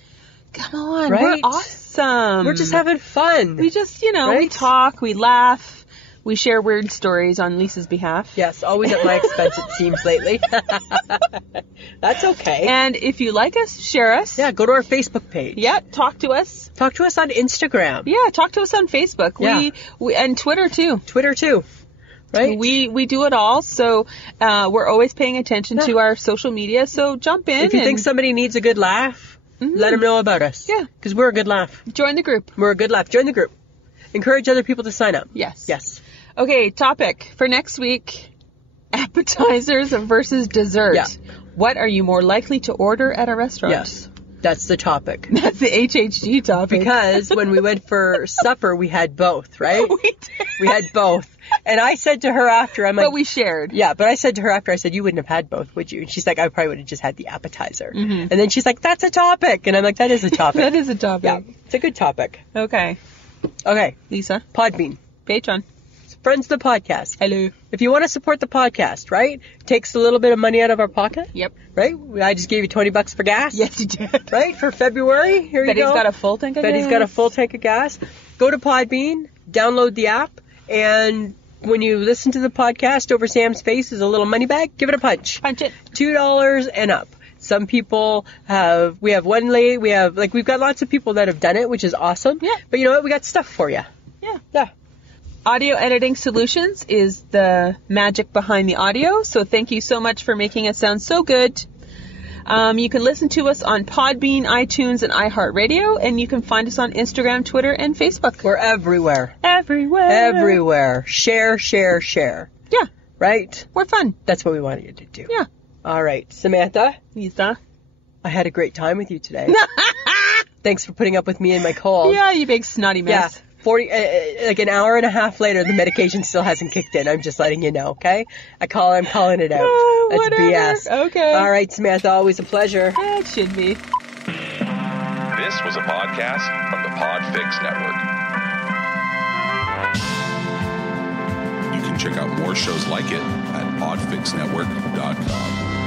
Come on. Right? We're awesome. We're just having fun. We just, we Right? talk, we laugh, we share weird stories on Lisa's behalf. Yes, always at my expense, it seems, lately. That's okay. And if you like us, share us. Yeah, go to our Facebook page. Yeah, talk to us. Talk to us on Instagram. Yeah, talk to us on Facebook. Yeah. We and Twitter too. Twitter, too. Right? We do it all, so we're always paying attention to our social media, so jump in If you and think somebody needs a good laugh, let them know about us. Yeah. Because we're a good laugh. join the group. We're a good laugh. Join the group. Encourage other people to sign up. Yes. Yes. Okay, topic for next week, appetizers versus dessert. Yeah. What are you more likely to order at a restaurant? Yes. That's the topic. That's the HHG topic. Because when we went for supper, we had both, right? we did. We had both. And I said to her after, I'm like, But we shared. yeah, but I said to her after, I said, you wouldn't have had both, would you? And she's like, I probably would have just had the appetizer. Mm-hmm. And then she's like, that's a topic. And I'm like, that is a topic. That is a topic. Yeah, it's a good topic. Okay. Okay, Lisa, Podbean. Patreon. Friends of the podcast. Hello. If you want to support the podcast, right? Takes a little bit of money out of our pocket, Yep. right? I just gave you $20 for gas. Yes, you did. Right? For February. Here you Betty's go. got a full tank of Betty's gas. got a full tank of gas. Go to Podbean, download the app, and when you listen to the podcast, over Sam's face is a little money bag. Give it a punch. Punch it. $2 and up. Some people we've got lots of people that have done it, which is awesome. Yeah. But you know what? We got stuff for you. Yeah. Yeah. Audio Editing Solutions is the magic behind the audio, so thank you so much for making it sound so good. You can listen to us on Podbean, iTunes, and iHeartRadio, and you can find us on Instagram, Twitter, and Facebook. We're everywhere. Everywhere. Everywhere. Share, share, share. Yeah, Right? we're fun. That's what we wanted you to do. Yeah. All right. Samantha, Lisa. I had a great time with you today. Thanks for putting up with me and my cold. Yeah, you big snotty Yeah. mess. 40, like an hour and a half later, the medication still hasn't kicked in. I'm just letting you know, okay? I'm calling it out. That's Whatever. BS. Okay. All right, Samantha, always a pleasure. Yeah, it should be. This was a podcast from the Podfix Network. You can Check out more shows like it at oddfixnetwork.com.